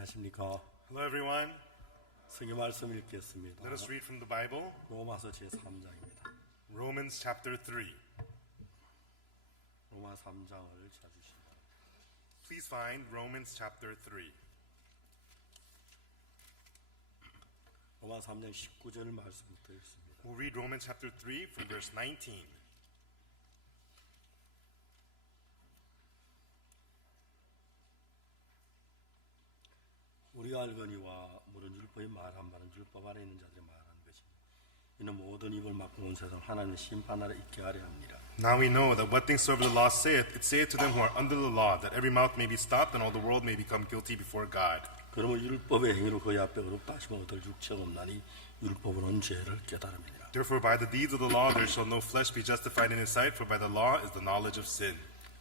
안녕하십니까. Hello everyone. 성경 말씀 읽겠습니다. Let us read from the Bible, 로마서 제3장입니다. Romans chapter 3. 로마 3장을 찾으시면 Please find Romans chapter 3. 로마 3장 19절 말씀부터 읽습니다. We'll read Romans chapter 3 from verse 19. 우리가 알거니와 물은 율법이 말한 바는 율법 아래 있는 자들이 말하는 것이니 이는 모든 입을 막고 온 세상 하나님의 심판하러 있게 하려 합니다. Now we know that what things soever the law saith, it saith to them who are under the law, that every mouth may be stopped, and all the world may become guilty before God. 그러면 율법의 행위로 그의 앞에 어렵다 하심을 얻을 육체가 없나니 율법으로는 죄를 깨달음이니라. Therefore by the deeds of the law there shall no flesh be justified in his sight, for by the law is the knowledge of sin.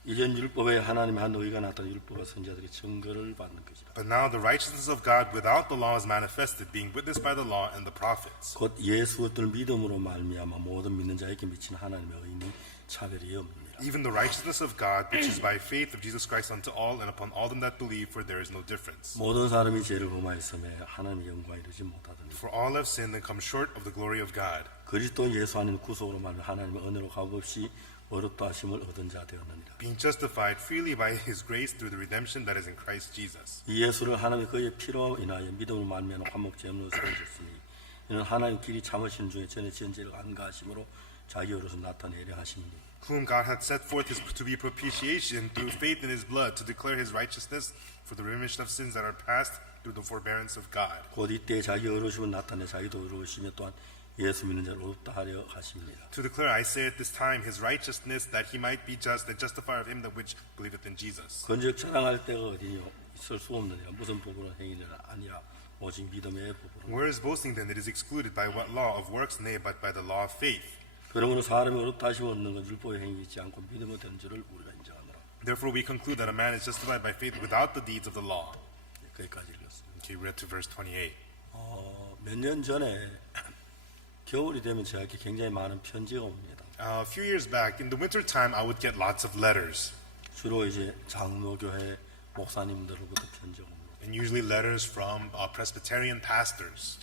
이전 율법에 하나님의 한 의가 나타나 율법과 선지자들이 증거를 받는 것이라. But now the righteousness of God without the law is manifested, being witnessed by the law and the prophets. 곧 예수 그리스도를 믿음으로 말미암아 모든 믿는 자에게 미친 하나님의 의는 차별이 없느니라. Even the righteousness of God, which is by faith of Jesus Christ unto all, and upon all them that believe, for there is no difference. 모든 사람이 죄를 범하였음에 하나님의 영광에 이르지 못하더니 For all have sinned and come short of the glory of God. 그리스도 예수 안에 구속으로 말하면 하나님의 은혜로 값없이 어렵다 하심을 얻은 자 되었느니라. Being justified freely by his grace through the redemption that is in Christ Jesus. 이 예수를 하나님이 그의 피로 인하여 믿음을 말미암아 화목제물로 세우셨으니 이는 하나님 길이 참으신 중에 전에 지은 죄를 안가하심으로 자기 어로서 나타내려 하심이니 Whom God hath set forth to be propitiation through faith in his blood, to declare his righteousness for the remission of sins that are past through the forbearance of God. 곧 이때 자기 어로심을 나타내 자기도 어로우시며 또한 예수 믿는 자를 어렵다 하려 하심이니라. To declare, I say at this time, his righteousness, that he might be just and justifier of him that which believeth in Jesus. 건적 자랑할 때가 어디뇨? 있을 수 없느니라. 무슨 법으로 행위는 아니라 오직 믿음의 법으로. Where is boasting then? It is excluded by what law of works? Nay, but by the law of faith. 그러므로 사람이 어렵다 하심을 얻는 건 율법의 행위 있지 않고 믿음으로 되는 줄을 우리가 인정하노라. Therefore we conclude that a man is justified by faith without the deeds of the law. 거기까지 읽었습니다. Okay, read to verse 28. 몇 년 전에 겨울이 되면 저에게 굉장히 많은 편지가 옵니다. A few years back, in the winter time, I would get lots of letters, 주로 이제 장로교회 목사님들로부터 편지가 옵니다. and usually letters from Presbyterian pastors.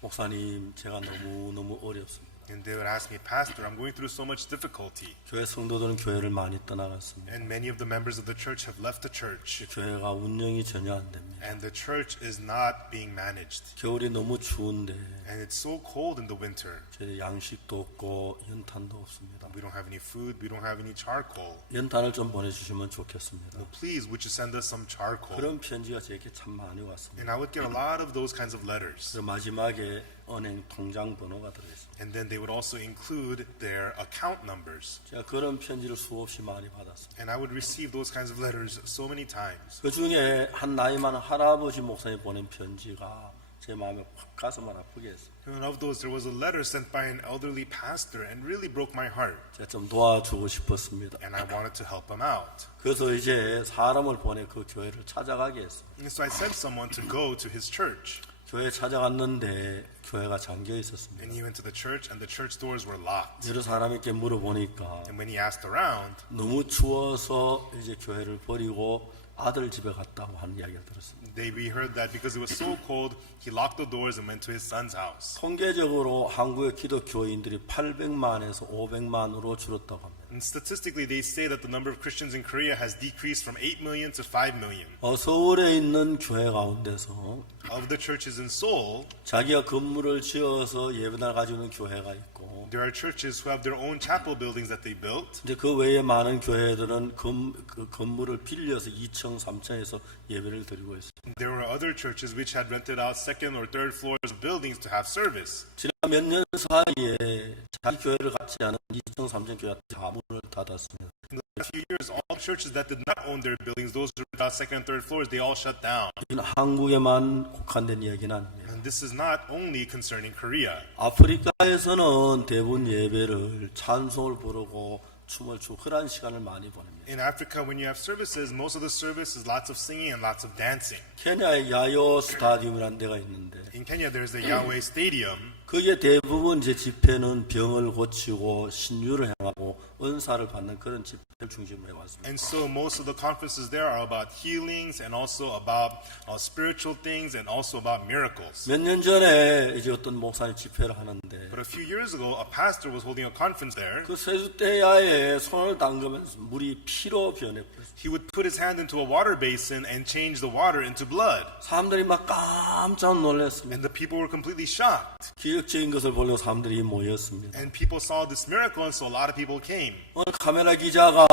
목사님, 제가 너무 어렵습니다. And they would ask me, Pastor, I'm going through so much difficulty. 교회 성도들은 교회를 많이 떠나갔습니다. And many of the members of the church have left the church. 교회가 운영이 전혀 안 됩니다. And the church is not being managed. 겨울이 너무 추운데 And it's so cold in the winter. 저희 양식도 없고 연탄도 없습니다. We don't have any food. We don't have any charcoal. 연탄을 좀 보내주시면 좋겠습니다. Please, would you send us some charcoal? 그런 편지가 제게 참 많이 왔습니다. And I would get a lot of those kinds of letters. 그래서 마지막에 은행 통장 번호가 들어있습니다. And then they would also include their account numbers. 제가 그런 편지를 수없이 많이 받았습니다. And I would receive those kinds of letters so many times. 그 중에 한 나이 많은 할아버지 목사님 보낸 편지가 제 마음에 확 가슴을 아프게 했어요. And of those, there was a letter sent by an elderly pastor and really broke my heart. 제가 좀 도와주고 싶었습니다. And I wanted to help him out. 그래서 이제 사람을 보내 그 교회를 찾아가게 했어요. And so I sent someone to go to his church. 교회 찾아갔는데 교회가 잠겨 있었습니다. And he went to the church, and the church doors were locked. 여러 사람에게 물어보니까 And when he asked around, 너무 추워서 이제 교회를 버리고 아들 집에 갔다고 하는 이야기를 들었습니다. we heard that because it was so cold, he locked the doors and went to his son's house. 통계적으로 한국의 기독교인들이 800만에서 500만으로 줄었다고 합니다. And statistically, they say that the number of Christians in Korea has decreased from 8 million to 5 million. 서울에 있는 교회 가운데서 Of the churches in Seoul, 자기가 건물을 지어서 예배당을 가지고 있는 교회가 있고 there are churches who have their own chapel buildings that they built. 이제 그 외에 많은 교회들은 그 건물을 빌려서 2층, 3층에서 예배를 드리고 있어요. There were other churches which had rented out second or third floors of buildings to have service. 지난 몇 년 사이에 자기 교회를 갖지 않은 2층, 3층 교회가 다 문을 닫았습니다. In the last few years, all churches that did not own their buildings, those who rented out second and third floors, they all shut down. 이건 한국에만 국한된 이야기는 아닙니다. And this is not only concerning Korea. 아프리카에서는 대부분 예배를 찬송을 부르고 춤을 추고 그런 시간을 많이 보냅니다. In Africa, when you have services, most of the service is lots of singing and lots of dancing. 케냐에 야요 스타디움이라는 데가 있는데 In Kenya, there's the Yahweh Stadium. 그게 대부분 제 집회는 병을 고치고 신유를 행하고 은사를 받는 그런 집회를 중심으로 해왔습니다. And so most of the conferences there are about healings and also about spiritual things and also about miracles. 몇 년 전에 이제 어떤 목사님 집회를 하는데 But a few years ago, a pastor was holding a conference there. 그 세숫대야에 손을 담그면서 물이 피로 변해버렸어요. He would put his hand into a water basin and change the water into blood. 사람들이 막 깜짝 놀랐습니다. And the people were completely shocked. 기적적인 것을 보려고 사람들이 모였습니다. And people saw this miracle, and so a lot of people came. 오늘 카메라 기자가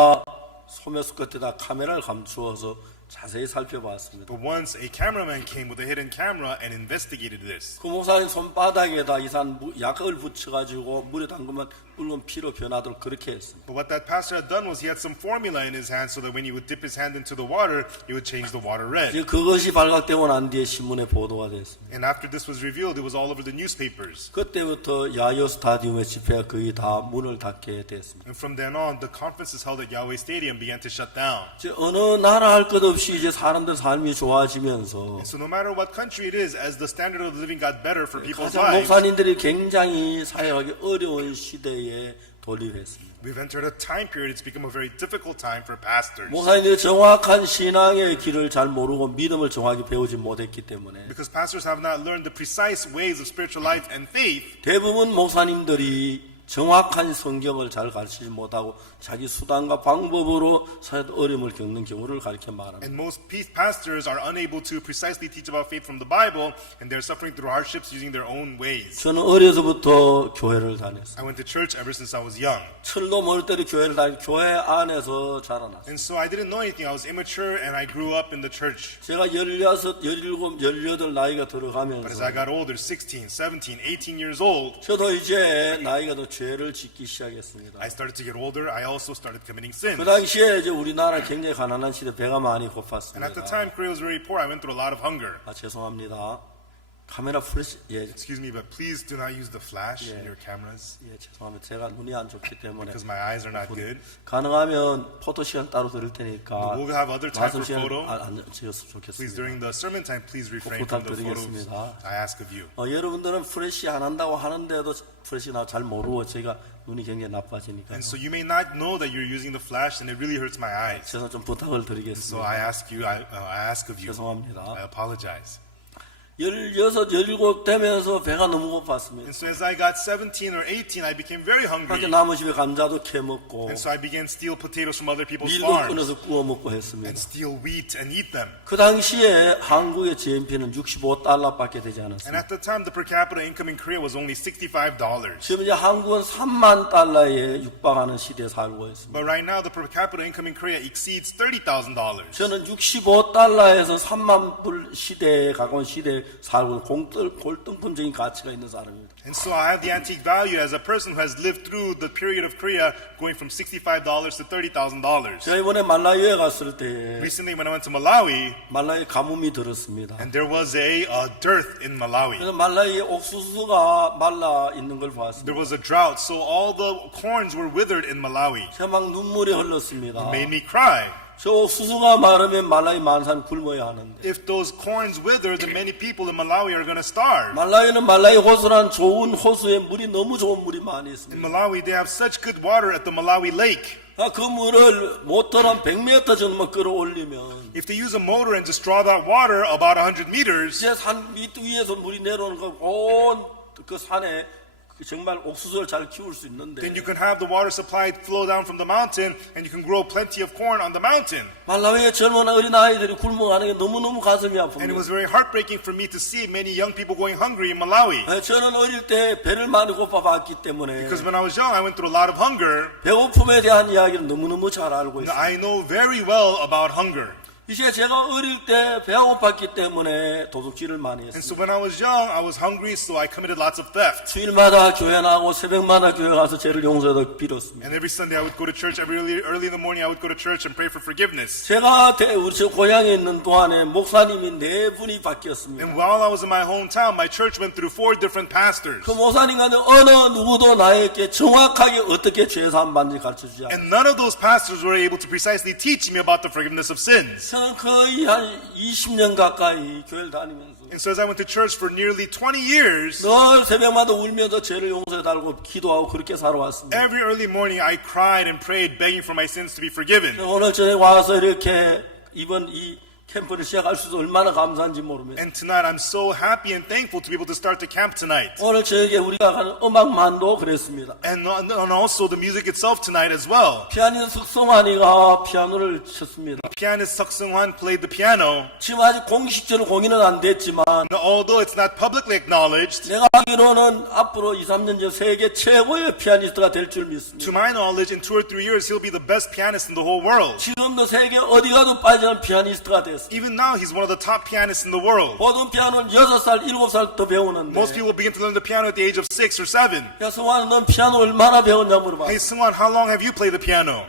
소매수 끝에다 카메라를 감추어서 자세히 살펴봤습니다. But once a cameraman came with a hidden camera and investigated this. 그 목사님 손바닥에다 이산 약을 붙여가지고 물에 담그면 붉은 피로 변하도록 그렇게 했습니다. But what that pastor had done was he had some formula in his hand so that when he would dip his hand into the water, it would change the water red. 이제 그것이 발각되고 난 뒤에 신문에 보도가 됐습니다. And after this was revealed, it was all over the newspapers. 그때부터 야요 스타디움의 집회가 거의 다 문을 닫게 됐습니다. And from then on, the conferences held at Yahweh Stadium began to shut down. 이제 어느 나라 할 것 없이 이제 사람들 삶이 좋아지면서 So no matter what country it is, as the standard of living got better for people's 가장 lives, 목사님들이 굉장히 사역하기 어려운 시대에 돌입했습니다. we've entered a time period. It's become a very difficult time for pastors. 목사님들이 정확한 신앙의 길을 잘 모르고 믿음을 정확히 배우지 못했기 때문에 Because pastors have not learned the precise ways of spiritual life and faith, 대부분 목사님들이 정확한 성경을 잘 가르치지 못하고 자기 수단과 방법으로 사회도 어려움을 겪는 경우를 가르쳐 말합니다. and most pastors are unable to precisely teach about faith from the Bible, and they're suffering through hardships using their own ways. 저는 어려서부터 교회를 다녔어요. I went to church ever since I was young. 철도 멀 때도 교회를 다니고 교회 안에서 자라났어요. And so I didn't know anything. I was immature and I grew up in the church. 제가 16, 17, 18 나이가 But as 들어가면서 I got older, 16, 17, 18 years old, 저도 이제 나이가 더 죄를 짓기 시작했습니다. I started to get older. I also started committing sins. 그 당시에 이제 우리나라 굉장히 가난한 시대 배가 많이 And at the 고팠습니다. time, Korea was very poor. I went through a lot of hunger. 아 죄송합니다. 카메라 플래시 Excuse me, but please do not use the flash in your cameras 죄송합니다. 제가 눈이 안 좋기 때문에 because my eyes are not good. 가능하면 포토 시간 따로 드릴 테니까 We'll have other time 말씀 for 시간 photo. 안 주셨으면 Please, 좋겠습니다. during the sermon time, please refrain from the photos. 부탁드리겠습니다. I ask of you. 여러분들은 프레시 안 한다고 하는데도 프레시 잘 모르고 제가 눈이 굉장히 나빠지니까 And so you may not know that you're using the flash, and it really hurts my eyes. 제가 좀 부탁을 So 드리겠습니다. I ask you, I ask of you. 죄송합니다. I apologize. 16, 17 되면서 배가 너무 고팠습니다. And so as I got 17 or 18, I became very hungry. 밖에 남의 집에 감자도 캐 먹고 And so I began to steal potatoes from other people's 밀도 farms 끊어서 구워 먹고 했습니다. and steal wheat and eat them. 그 당시에 한국의 GNP는 65달러밖에 되지 And 않았습니다. at the time, the per capita income in Korea was only $65. 지금 이제 한국은 3만 달러에 육박하는 시대에 살고 있습니다. But right now, the per capita income in Korea exceeds $30,000. 저는 65달러에서 3만 불 시대에 가까운 시대에 살고 골동품적인 가치가 있는 사람입니다. And so I have the antique value as a person who has lived through the period of Korea going from $65 to $30,000. 제가 이번에 말라유에 갔을 때 Recently, when I went to Malawi, 말라유 가뭄이 들었습니다. and there was a dearth in Malawi. 그래서 말라유에 옥수수가 말라 있는 걸 봤습니다. There was a drought, so all the corns were withered in Malawi. 제가 막 눈물이 흘렀습니다. It made me cry. 저 옥수수가 마르면 말라유 많은 사람이 굶어야 하는데 If those corns wither, then many people in Malawi are going to starve. 말라유는 말라유 호수란 좋은 호수에 물이 너무 좋은 물이 많이 In 있습니다. Malawi, they have such good water at the Malawi lake. 그 물을 모터로 한 100m 정도만 끌어올리면 If they use a motor and just draw that water about 100 meters, 이제 산 위에서 물이 내려오는 온 그 산에 정말 옥수수를 잘 키울 수 있는데 then you can have the water supply flow down from the mountain and you can grow plenty of corn on the mountain. 말라위의 젊은 어린 아이들이 굶어가는 게 너무너무 가슴이 And it was 아픕니다. very heartbreaking for me to see many young people going hungry in Malawi. 저는 어릴 때 배를 많이 고파봤기 때문에 Because when I was young, I went through a lot of hunger. 배고픔에 대한 이야기를 너무너무 잘 알고 있습니다. I know very well about hunger. 이제 제가 어릴 때 배가 고팠기 때문에 도둑질을 많이 And so 했습니다. when I was young, I was hungry, so I committed lots of theft. 주일마다 교회 나가고 새벽마다 교회 가서 죄를 용서하도록 빌었습니다. And every Sunday I would go to church. Early in the morning I would go to church and pray for forgiveness. 제가 우리 저 고향에 있는 동안에 목사님이 4분이 바뀌었습니다. And while I was in my hometown, my church went through 4 different pastors. 그 목사님과는 어느 누구도 나에게 정확하게 어떻게 죄 사함 받는지 가르쳐주지 않아요. And none of those pastors were able to precisely teach me about the forgiveness of sins. 저는 거의 한 20년 가까이 교회를 다니면서 And so as I went to church for nearly 20 years, 늘 새벽마다 울면서 죄를 용서해달라고 기도하고 그렇게 살아왔습니다. every early morning I cried and prayed, begging for my sins to be forgiven. 오늘 저녁에 와서 이렇게 이번 이 캠프를 시작할 수 있어서 얼마나 감사한지 모릅니다. And tonight I'm so happy and thankful to be able to start the camp tonight. 오늘 저녁에 우리가 가는 음악만도 그랬습니다. And also the music itself tonight as well. 피아니스트 석성환이가 피아노를 쳤습니다. Pianist Seok Seung-hwan played the piano. 지금 아직 공식적으로 공연은 안 됐지만 Now, although it's not publicly acknowledged, 내가 알기로는 앞으로 2, 3년 전 세계 최고의 피아니스트가 될 줄 to 믿습니다. my knowledge, in 2 or 3 years he'll be the best pianist in the whole world. 지금도 세계 어디 가도 빠지지 않은 피아니스트가 됐습니다. Even now, he's one of the top pianists in the world. 보통 피아노는 6살, 7살 더 배우는데 Most people begin to learn the piano at the age of 6 or 7. 야, 성환아, 넌 피아노 얼마나 배웠냐 물어봐. Hey, Seung-hwan, how long have you played the piano?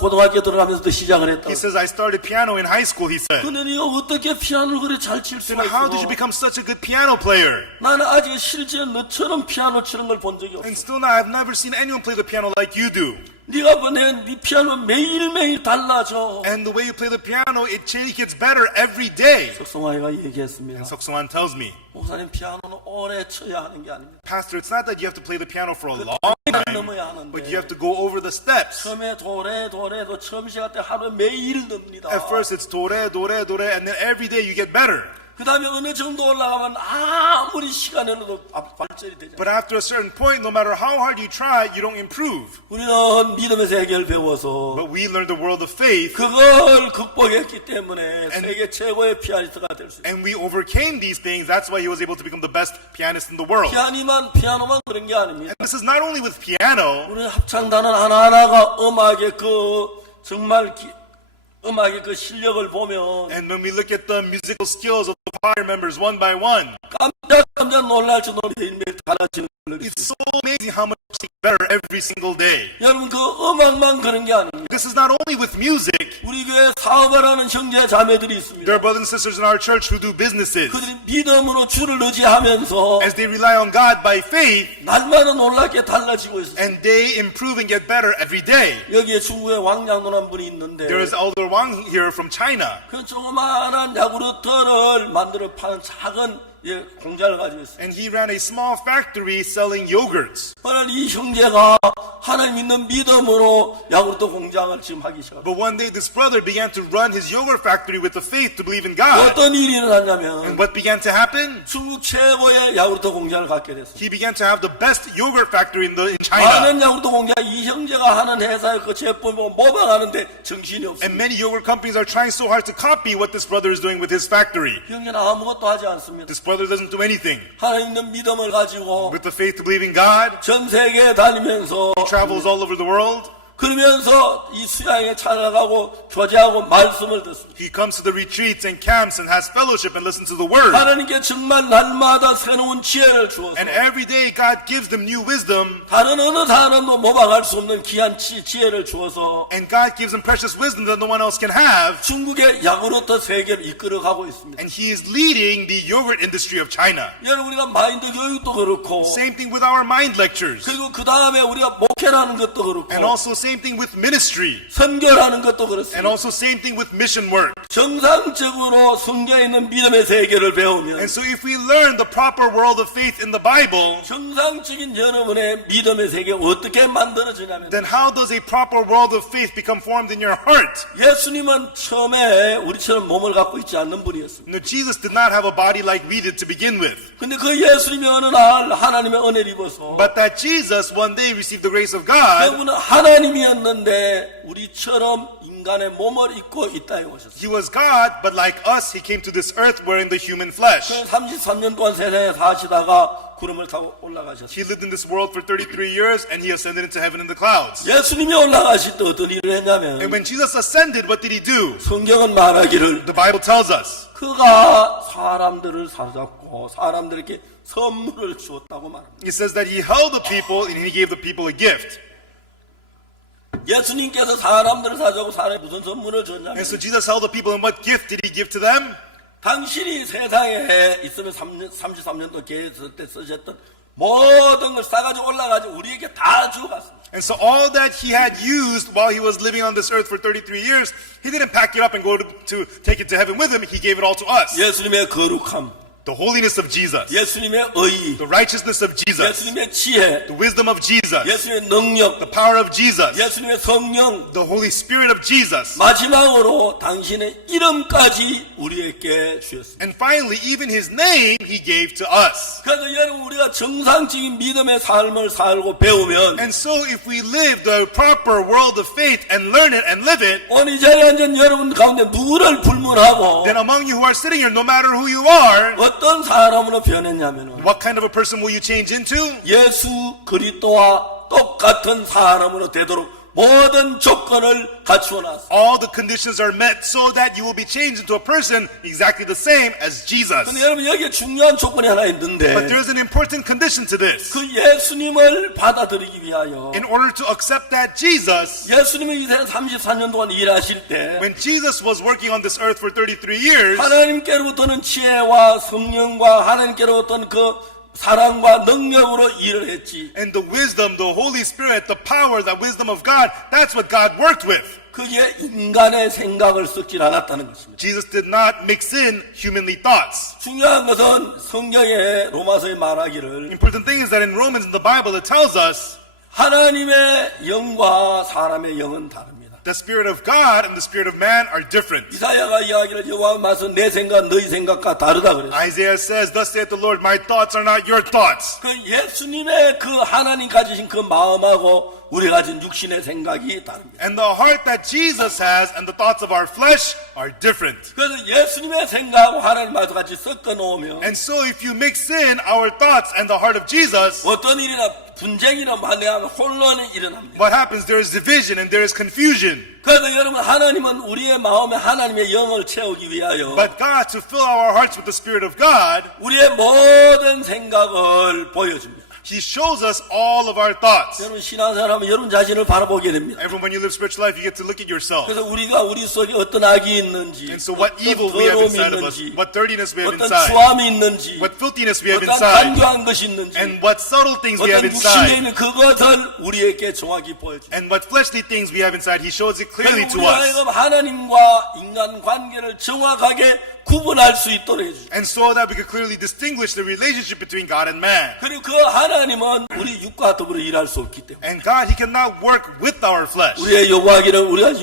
고등학교 들어가면서도 시작을 했다. He says, I started piano in high school, he said. 근데 네가 어떻게 피아노를 그래 잘 칠 수가 Then how did 있어? you become such a good piano player? 나는 아직 실제 너처럼 피아노 치는 걸 본 적이 And 없어. still now, I've never seen anyone play the piano like you do. 네가 보낸 네 피아노 매일매일 달라져. And the way you play the piano, it gets better every day. 석성아이가 얘기했습니다. Seok Seung-hwan tells me, 목사님, 피아노는 오래 쳐야 하는 게 아닙니다. Pastor, it's not that you have to play the piano for a long time, time, 넘어야 but 하는데 you have to go over the steps. 처음에 도래도 처음 시작할 때 하루에 매일 늡니다. At first, it's dore, dore, dore, and then every day you get better. 그 다음에 어느 정도 올라가면 아무리 시간을 넣어도 발전이 되잖아요. But after a certain point, no matter how hard you try, you don't improve. 우리는 믿음의 세계를 배워서 But we learned the world of faith, 그걸 극복했기 때문에 세계 최고의 피아니스트가 될 수 있어요. and we overcame these things. That's why he was able to become the best pianist in the world. 피아노만 그런 게 아닙니다. And this is not only with piano. 우리 합창단은 하나하나가 음악의 정말 음악의 그 실력을 보면 And when we look at the musical skills of the choir members one by one, 깜짝 놀랄 정도로 매일매일 달라지는 걸 느낄 it's 수 so amazing how much they get better every single day. 있어요. 여러분, 그 음악만 그런 게 아닙니다. This is not only with music. 우리 교회에 사업을 하는 형제 자매들이 있습니다. There are brothers and sisters in our church who do businesses. 그들이 믿음으로 주를 의지하면서 As they rely on God by faith, 날마다 놀랍게 달라지고 있어요. and they improve and get better every day. 여기에 중국에 왕양돈 한 분이 있는데 There is Elder Wang here from China. 그 조그마한 야구르트를 만들어 파는 작은 공장을 가지고 있어요. And he ran a small factory selling yogurts. 오늘 이 형제가 하나님 있는 믿음으로 야구르트 공장을 지금 하기 시작합니다. But one day this brother began to run his yogurt factory with the faith to believe in God. 어떤 일이 일어났냐면 And what began to happen? 중국 최고의 야구르트 공장을 갖게 됐어요. He began to have the best yogurt factory in China. 많은 야구르트 공장, 이 형제가 하는 회사의 그 제품을 보고 모방하는데 정신이 And 없습니다. many yogurt companies are trying so hard to copy what this brother is doing with his factory. 형제는 아무것도 하지 않습니다. This brother doesn't do anything. 하나님 있는 믿음을 가지고 With the faith to believe in God, 전 세계에 다니면서 he travels all over the world. 그러면서 이 수양에 찾아가고 교제하고 말씀을 듣습니다. He comes to the retreats and camps and has fellowship and listens to the word. 하나님께 정말 날마다 새로운 지혜를 주어서 And every day God gives them new wisdom, 다른 어느 사람도 모방할 수 없는 귀한 지혜를 주어서 and God gives them precious wisdom that no one else can have. 중국의 야구르트 세계를 이끌어가고 있습니다. And he is leading the yogurt industry of China. 여러분, 우리가 마인드 교육도 그렇고 Same thing with our mind lectures. 그리고 그 다음에 우리가 목회라는 것도 그렇고 And also same thing with ministry. 선교라는 것도 And 그렇습니다. also same thing with mission work. 정상적으로 성경에 있는 믿음의 세계를 배우면 And so if we learn the proper world of faith in the Bible, 정상적인 여러분의 믿음의 세계가 어떻게 만들어지냐면 then how does a proper world of faith become formed in your heart? 예수님은 처음에 우리처럼 몸을 갖고 있지 않는 분이었습니다. No, Jesus did not have a body like we did to begin with. 근데 그 예수님이 어느 날 하나님의 은혜를 입어서 But that Jesus one day received the grace of God. 그분은 하나님이었는데 우리처럼 인간의 몸을 입고 이 땅에 오셨어요. He was God, but like us, he came to this earth wearing the human flesh. 33년 동안 세상에 사시다가 구름을 타고 올라가셨어요. He lived in this world for 33 years and he ascended into heaven in the clouds. 예수님이 올라가실 때 어떤 일을 했냐면 And when Jesus ascended, what did he do? 성경은 말하기를 The Bible tells us 그가 사람들을 사잡고 사람들에게 선물을 주었다고 말합니다. it says that he held the people and he gave the people a gift. 예수님께서 사람들을 사자고 사람에 무슨 선물을 줬냐면 And so Jesus held the people, and what gift did he give to them? 당신이 세상에 있으면 33년도 계했을 때 쓰셨던 모든 걸 싸가지고 올라가지고 우리에게 다 주어갔습니다. And so all that he had used while he was living on this earth for 33 years, he didn't pack it up and go to take it to heaven with him. He gave it all to us. 예수님의 거룩함, The holiness of Jesus, 예수님의 의, the righteousness of Jesus, 예수님의 지혜, the wisdom of Jesus, 예수님의 능력, the power of Jesus, 예수님의 성령, the Holy Spirit of Jesus. 마지막으로 당신의 이름까지 우리에게 주셨습니다. And finally, even his name he gave to us. 그래서 여러분 우리가 정상적인 믿음의 삶을 살고 배우면 And so if we live the proper world of faith and learn it and live it, 오늘 이 자리에 앉은 여러분 가운데 누구를 불문하고 then among you who are sitting here, no matter who you are, 어떤 사람으로 변했냐면 what kind of a person will you change into? 예수 그리스도와 똑같은 사람으로 되도록 모든 조건을 갖추어 놨습니다. All the conditions are met so that you will be changed into a person exactly the same as Jesus. 근데 여러분 여기에 중요한 조건이 하나 있는데 But there's an important condition to this. 그 예수님을 받아들이기 위하여 In order to accept that Jesus, 예수님이 이 세상 34년 동안 일하실 때 when Jesus was working on this earth for 33 years, 하나님께로부터는 지혜와 성령과 하나님께로부터는 그 사랑과 능력으로 일을 했지. and the wisdom, the Holy Spirit, the power, the wisdom of God, that's what God worked with. 그게 인간의 생각을 섞질 않았다는 것입니다. Jesus did not mix in humanly thoughts. 중요한 것은 성경의 로마서에 말하기를 Important thing is that in Romans in the Bible it tells us 하나님의 영과 사람의 영은 다릅니다. the spirit of God and the spirit of man are different. 이사야가 이야기를 여호와 말씀 내 생각 너희 생각과 다르다 그랬어요. Isaiah says, thus saith the Lord, my thoughts are not your thoughts. 그 예수님의 그 하나님 가지신 그 마음하고 우리 가진 육신의 생각이 다릅니다. And the heart that Jesus has and the thoughts of our flesh are different. 그래서 예수님의 생각하고 하나님 말씀 같이 섞어 놓으면 And so if you mix in our thoughts and the heart of Jesus, 어떤 일이나 분쟁이나 만내하면 혼란이 일어납니다. what happens? There is division and there is confusion. 그래서 여러분 하나님은 우리의 마음에 하나님의 영을 채우기 위하여 But God, to fill our hearts with the Spirit of God, 우리의 모든 생각을 보여줍니다. He shows us all of our thoughts. 여러분 신앙생활하면 여러분 자신을 바라보게 됩니다. Everyone, when you live spiritual life, you get to look at yourself. 그래서 우리가 우리 속에 어떤 악이 있는지, And so what 어떤 evil we have 더러움이 inside of us, 있는지, what dirtiness we have 어떤 inside, 추함이 있는지, what filthiness we have 어떤 inside, 간교한 것이 있는지, and what subtle things we have 어떤 육신에 inside, 있는 그것을 우리에게 정확히 보여줍니다. and what fleshly things we have inside. He shows it clearly 그래서 to 우리 us. 하여금 하나님과 인간 관계를 정확하게 구분할 수 있도록 해주죠. And so that we could clearly distinguish the relationship between God and man. 그리고 그 하나님은 우리 육과 더불어 일할 수 없기 때문에 And God, He cannot work with our flesh. 우리의 요구하기는 우리가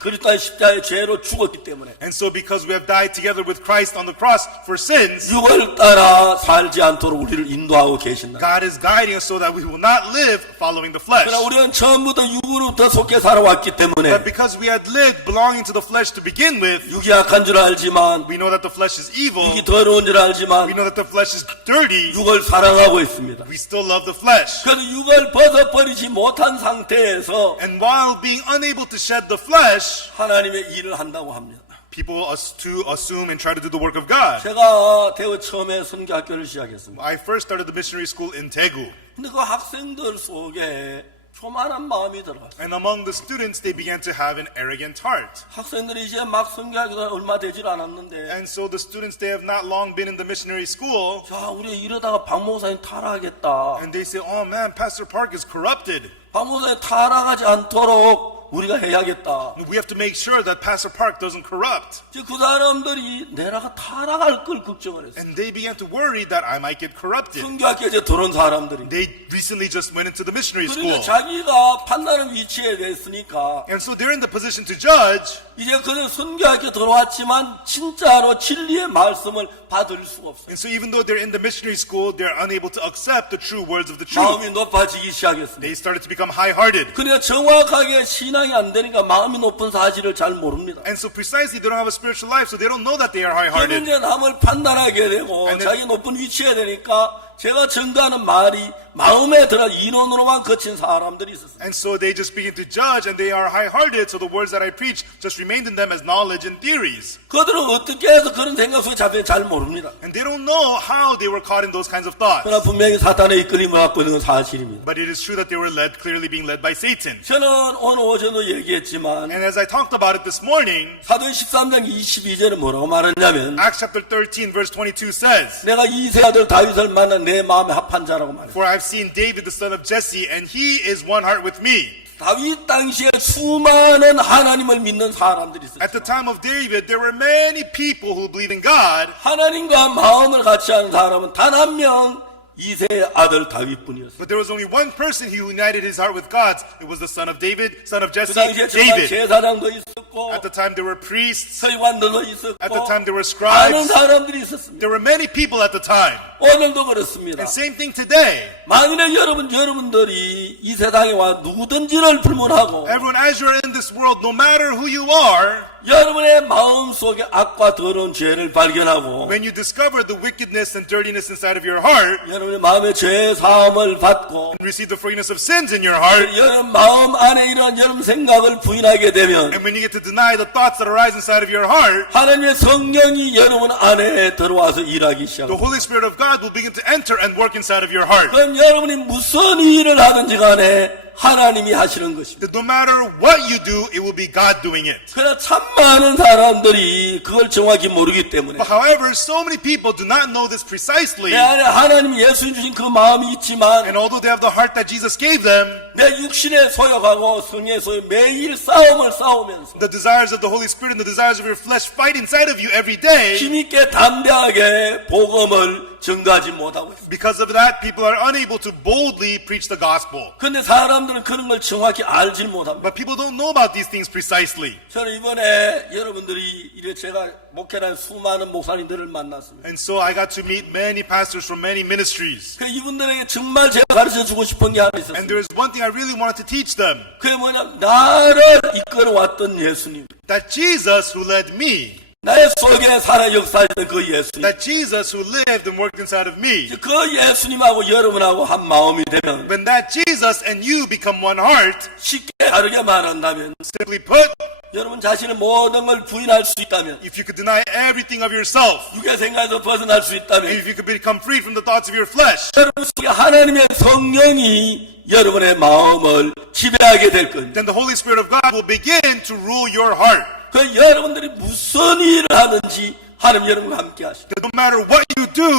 그리스도의 십자가의 죄로 죽었기 때문에 And so because we have died together with Christ on the cross for sins, 육을 따라 살지 않도록 우리를 인도하고 계신다. God is guiding us so that we will not live following the flesh. 그러나 우리는 처음부터 육으로부터 속해 살아왔기 때문에 But because we had lived belonging to the flesh to begin with, 육이 악한 줄 알지만 we know that the flesh is evil. 육이 더러운 줄 We 알지만 know that the flesh is dirty. 육을 사랑하고 있습니다. We still love the flesh. 그래서 육을 벗어버리지 못한 상태에서 And while being unable to shed the flesh, 하나님의 일을 한다고 합니다. people assume and try to do the work of God. 제가 대구 처음에 선교학교를 시작했습니다. I first started the missionary school in Daegu. 근데 그 학생들 속에 교만한 마음이 들어갔어요. And among the students, they began to have an arrogant heart. 학생들이 이제 막 선교하기가 얼마 되질 않았는데 And so the students, they have not long been in the missionary school. 자 우리 이러다가 박 목사님 타락하겠다. And they say, oh man, Pastor Park is corrupted. 박 목사님 타락하지 않도록 우리가 해야겠다. We have to make sure that Pastor Park doesn't corrupt. 이제 그 사람들이 내가 타락할 걸 걱정을 했어요. And they began to worry that I might get corrupted. 선교학교에 이제 들어온 사람들이. They recently just went into the missionary 그러니까 school. 자기가 판단하는 위치에 됐으니까 And so they're in the position to judge. 이제 그들 선교학교 들어왔지만 진짜로 진리의 말씀을 받을 수가 없어요. And so even though they're in the missionary school, they're unable to accept the true words of the truth. 마음이 높아지기 시작했습니다. They started to become high-hearted. 그러니까 정확하게 신앙이 안 되니까 마음이 높은 사실을 잘 모릅니다. And so precisely they don't have a spiritual life, so they don't know that they are high-hearted. 그런 남을 판단하게 되고 And then- 자기 높은 위치에 되니까 제가 전가하는 말이 마음에 들어 이론으로만 거친 사람들이 있었어요. And so they just begin to judge, and they are high-hearted, so the words that I preach just remained in them as knowledge and theories. 그들은 어떻게 해서 그런 생각 속에 잡혀 잘 모릅니다. And they don't know how they were caught in those kinds of thoughts. 그러나 분명히 사탄의 이끌림을 받고 있는 건 사실입니다. But it is true that they were led, clearly being led by Satan. 저는 오늘 오전도 얘기했지만 And as I talked about it this morning, 사도행 13장 22절에 뭐라고 말했냐면 Acts chapter 13, verse 22 says, 내가 이세 아들 다윗을 만난 내 마음에 합한 자라고 말했어요. For I've seen David the son of Jesse, and he is one heart with me. 다윗 당시에 수많은 하나님을 믿는 사람들이 At 있었죠. the time of David, there were many people who believed in God, 하나님과 마음을 같이 하는 사람은 단 한 명, 이세의 아들 다윗뿐이었어요. but there was only one person who united his heart with God's. It was the son of David, son of 그 Jesse, 당시에 정말 David. 제사장도 있었고 At the time, there were priests. 서기관들도 있었고 At the time, there were 많은 scribes. 사람들이 있었습니다. There were many people at the time. 오늘도 그렇습니다. And same thing today. 만일에 여러분들이 이 세상에 와 누구든지를 불문하고 Everyone, as you're in this world, no matter who you are, 여러분의 마음속에 악과 더러운 죄를 발견하고 when you discover the wickedness and dirtiness inside of your heart, 여러분의 마음의 죄 사함을 받고 and receive the forgiveness of sins in your heart, 여러분 마음 안에 이러한 여러분 생각을 부인하게 되면 and when you get to deny the thoughts that arise inside of your heart, 하나님의 성령이 여러분 안에 들어와서 일하기 the 시작합니다. Holy Spirit of God will begin to enter and work inside of your heart. 그럼 여러분이 무슨 일을 하든지 간에 하나님이 하시는 것입니다. That no matter what you do, it will be God doing it. 그러나 참 많은 사람들이 그걸 정확히 모르기 때문에 But however, so many people do not know this precisely, 내 안에 하나님이 예수님 주신 그 마음이 있지만 and although they have the heart that Jesus gave them, 내 육신의 소욕하고 성의 소욕 매일 싸움을 싸우면서 the desires of the Holy Spirit and the desires of your flesh fight inside of you every day. 힘있게 담대하게 복음을 전가하지 못하고 있습니다. Because of that, people are unable to boldly preach the gospel. 그런데 사람들은 그런 걸 정확히 알질 못합니다. But people don't know about these things precisely. 저는 이번에 여러분들이 이래 제가 목회하는 수많은 목사님들을 만났습니다. And so I got to meet many pastors from many ministries. 그 이분들에게 정말 제가 가르쳐 주고 싶은 게 하나 And 있었습니다. there is one thing I really wanted to teach them. 그게 뭐냐면 나를 이끌어왔던 예수님, That Jesus who led me, 나의 속에 살아 역사했던 그 예수님, that Jesus who lived and worked inside of me, 그 예수님하고 여러분하고 한 마음이 되면 when that Jesus and you become one heart, 쉽게 다르게 말한다면 simply put, 여러분 자신의 모든 걸 부인할 수 있다면 if you could deny everything of yourself, 육의 생각에서 벗어날 수 있다면 if you could become free from the thoughts of your flesh, 여러분 속에 하나님의 성령이 여러분의 마음을 지배하게 될 겁니다. then the Holy Spirit of God will begin to rule your heart. 그 여러분들이 무슨 일을 하든지 하나님 여러분과 함께 하십니다. That no matter what you do,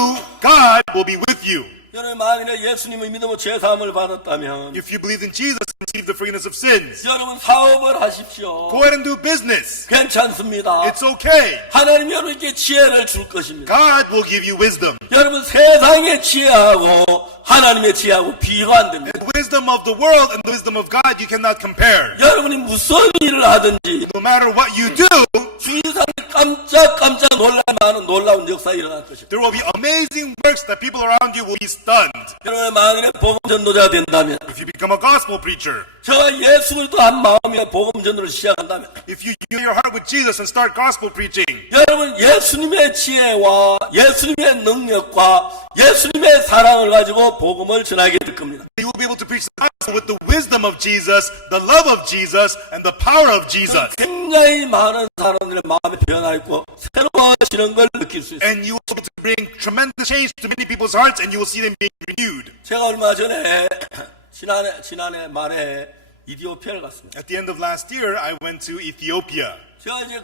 God will be with you. 여러분 만일에 예수님을 믿으면 죄사함을 받았다면 If you believe in Jesus and receive the forgiveness of sins, 여러분 사업을 하십시오. go ahead and do business. 괜찮습니다. It's okay. 하나님 여러분께 지혜를 줄 것입니다. God will give you wisdom. 여러분 세상의 지혜하고 하나님의 지혜하고 비교가 안 됩니다. The wisdom of the world and the wisdom of God you cannot compare. 여러분이 무슨 일을 하든지 No matter what you do, 주위사람이 깜짝깜짝 놀랄만한 놀라운 역사가 일어날 것입니다. there will be amazing works that people around you will be stunned. 여러분 만일에 복음 전도자가 된다면 If you become a gospel preacher, 저와 예수 그리스도 한 마음에 복음 전도를 시작한다면 if you unite your heart with Jesus and start gospel preaching, 여러분 예수님의 지혜와 예수님의 능력과 예수님의 사랑을 가지고 복음을 전하게 될 겁니다. you will be able to preach the gospel with the wisdom of Jesus, the love of Jesus, and the power of Jesus. 굉장히 많은 사람들의 마음에 변화 있고 새로워지는 걸 느낄 수 있어요. And you will be able to bring tremendous change to many people's hearts, and you will see them being renewed. 제가 얼마 전에 지난해 말에 이디오피아를 갔습니다. At the end of last year, I went to Ethiopia. 제가 이제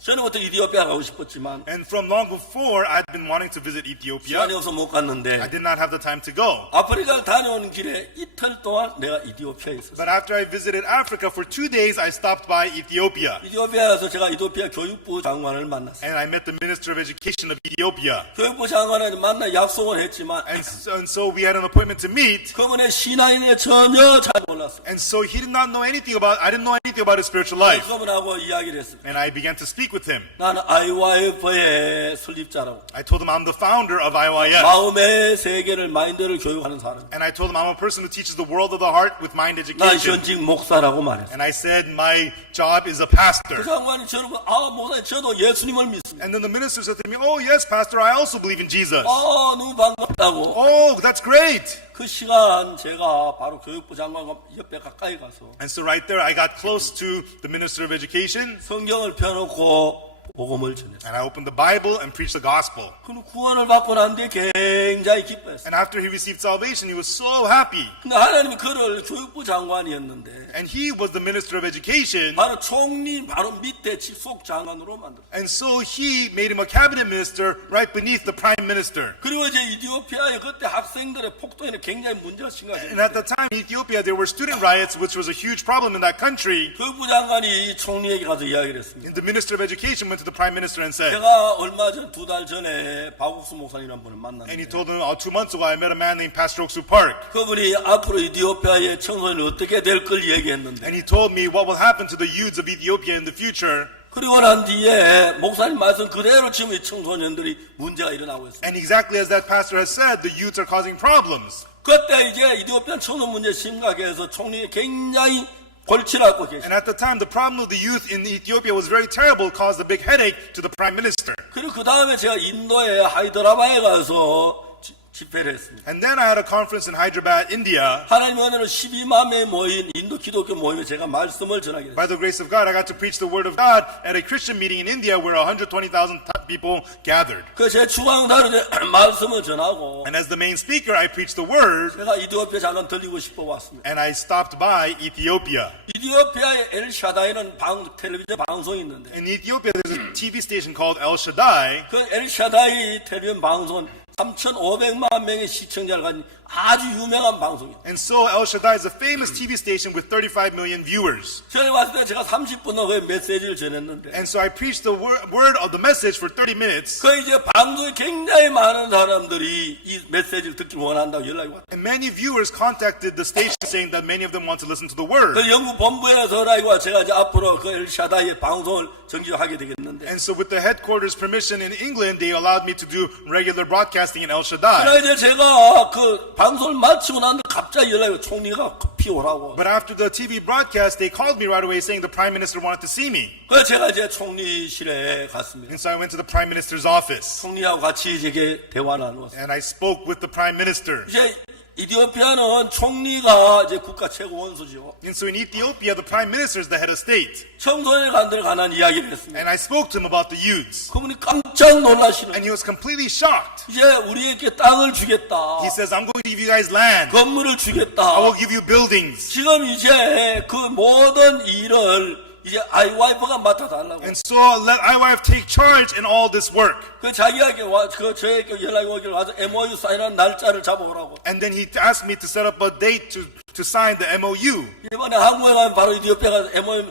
전에부터 이디오피아 가고 싶었지만 And from long before, I'd been wanting to visit Ethiopia. 시간이 없어 못 I 갔는데 did not have the time to go. 아프리카를 다녀오는 길에 이틀 동안 내가 이디오피아에 있었어요. But after I visited Africa for 2 days, I stopped by Ethiopia. 이디오피아에서 제가 이디오피아 교육부 장관을 만났어요. And I met the Minister of Education of Ethiopia. 교육부 장관을 만나 약속을 했지만 And so we had an appointment to meet. 그분의 신앙에 전혀 잘 몰랐어요. And so he did not know anything about, I didn't know anything about his spiritual life. 그분하고 이야기를 했습니다. And I began to speak with him. 나는 IYF의 설립자라고 I told him I'm the founder of IYF. 마음의 세계를 마인드를 교육하는 사람. And I told him I'm a person who teaches the world of the heart with mind 난 education. 현직 목사라고 말했어요. And I said my job is a 그 pastor. 장관이 저를 보고 목사님 저도 예수님을 믿습니다. And then the minister said to me, oh yes, pastor, I also believe in Jesus. 너무 반갑다고. Oh, that's great. 그 시간 제가 바로 교육부 장관 옆에 가까이 가서 And so right there, I got close to the minister of education. 성경을 펴놓고 복음을 전했어요. And I opened the Bible and preached the gospel. 그는 구원을 받고 난 뒤에 굉장히 기뻐했어요. And after he received salvation, he was so happy. 근데 하나님이 그를 교육부 장관이었는데 And he was the minister of education. 바로 총리 바로 밑에 직속 장관으로 만들었어요. And so he made him a cabinet minister right beneath the prime minister. 그리고 이제 이디오피아에 그때 학생들의 폭동에는 굉장히 문제가 And at the 심각했는데 time in Ethiopia, there were student riots, which was a huge problem in that country. 교육부 장관이 이 총리에게 가서 이야기를 했습니다. And the minister of education went to the prime minister and said, 제가 얼마 전 2달 전에 박욱수 목사님이라는 분을 and he 만났는데 told him, 2 months ago, I met a man named Pastor Oksu Park. 그분이 앞으로 이디오피아의 청소년이 어떻게 될 걸 얘기했는데 And he told me what will happen to the youths of Ethiopia in the future. 그리고 난 뒤에 목사님 말씀 그대로 지금 이 청소년들이 문제가 일어나고 있습니다. And exactly as that pastor has said, the youths are causing problems. 그때 이제 이디오피아 청소년 문제 심각해서 총리가 굉장히 골치라고 And 계십니다. at the time, the problem of the youth in Ethiopia was very terrible, caused a big headache to the prime minister. 그리고 그 다음에 제가 인도의 하이드라바에 가서 집회를 했습니다. And then I had a conference in Hyderabad, India. 하나님의 은혜로 12만 명이 모인 인도 기독교 모임에 제가 말씀을 전하게 됐습니다. By the grace of God, I got to preach the word of God at a Christian meeting in India where 120,000 people gathered. 그 제 주강다로 이제 말씀을 전하고 And as the main speaker, I preached the word, 제가 이디오피아 잠깐 들리고 싶어 왔습니다. and I stopped by Ethiopia. 이디오피아의 엘샤다이는 텔레비전 방송이 있는데 In Ethiopia, there's a TV station called El Shaddai. 그 엘샤다이 텔레비전 방송은 3,500만 명의 시청자를 가진 아주 유명한 방송입니다. And so El Shaddai is a famous TV station with 35 million viewers. 전에 왔을 때 제가 30분 동안 그 메시지를 전했는데 And so I preached the word of the message for 30 minutes. 그 이제 방송에 굉장히 많은 사람들이 이 메시지를 듣기 원한다고 연락이 왔다. And many viewers contacted the station saying that many of them want to listen to the word. 그 영국 본부에서 연락이 와 제가 이제 앞으로 그 엘샤다이의 방송을 정지하게 되겠는데 And so with the headquarters permission in England, they allowed me to do regular broadcasting in El Shaddai. 그러나 이제 제가 그 방송을 마치고 난 뒤에 갑자기 연락이 와 총리가 급히 오라고. But after the TV broadcast, they called me right away saying the prime minister wanted to see me. 그래서 제가 이제 총리실에 갔습니다. And so I went to the prime minister's office 총리하고 같이 이제 대화를 나누었어요. and I spoke with the prime minister. 이제 이디오피아는 총리가 이제 국가 최고 원수죠. And so in Ethiopia, the prime minister is the head of state. 청소년에 관한 이야기를 했습니다. And I spoke to him about the youths. 그분이 깜짝 놀라시는 And he was completely shocked. 이제 우리에게 땅을 주겠다. He says, I'm going to give you guys land. 건물을 I 주겠다. will give you buildings. 지금 이제 그 모든 일을 이제 아이와이프가 맡아달라고. And so let iWife take charge in all this work. 그 자기에게 저에게 연락이 오기를 와서 MOU 사인한 날짜를 잡아오라고. And then he asked me to set up a date to sign the MOU. 이번에 한국에 가면 바로 이디오피아가 MOU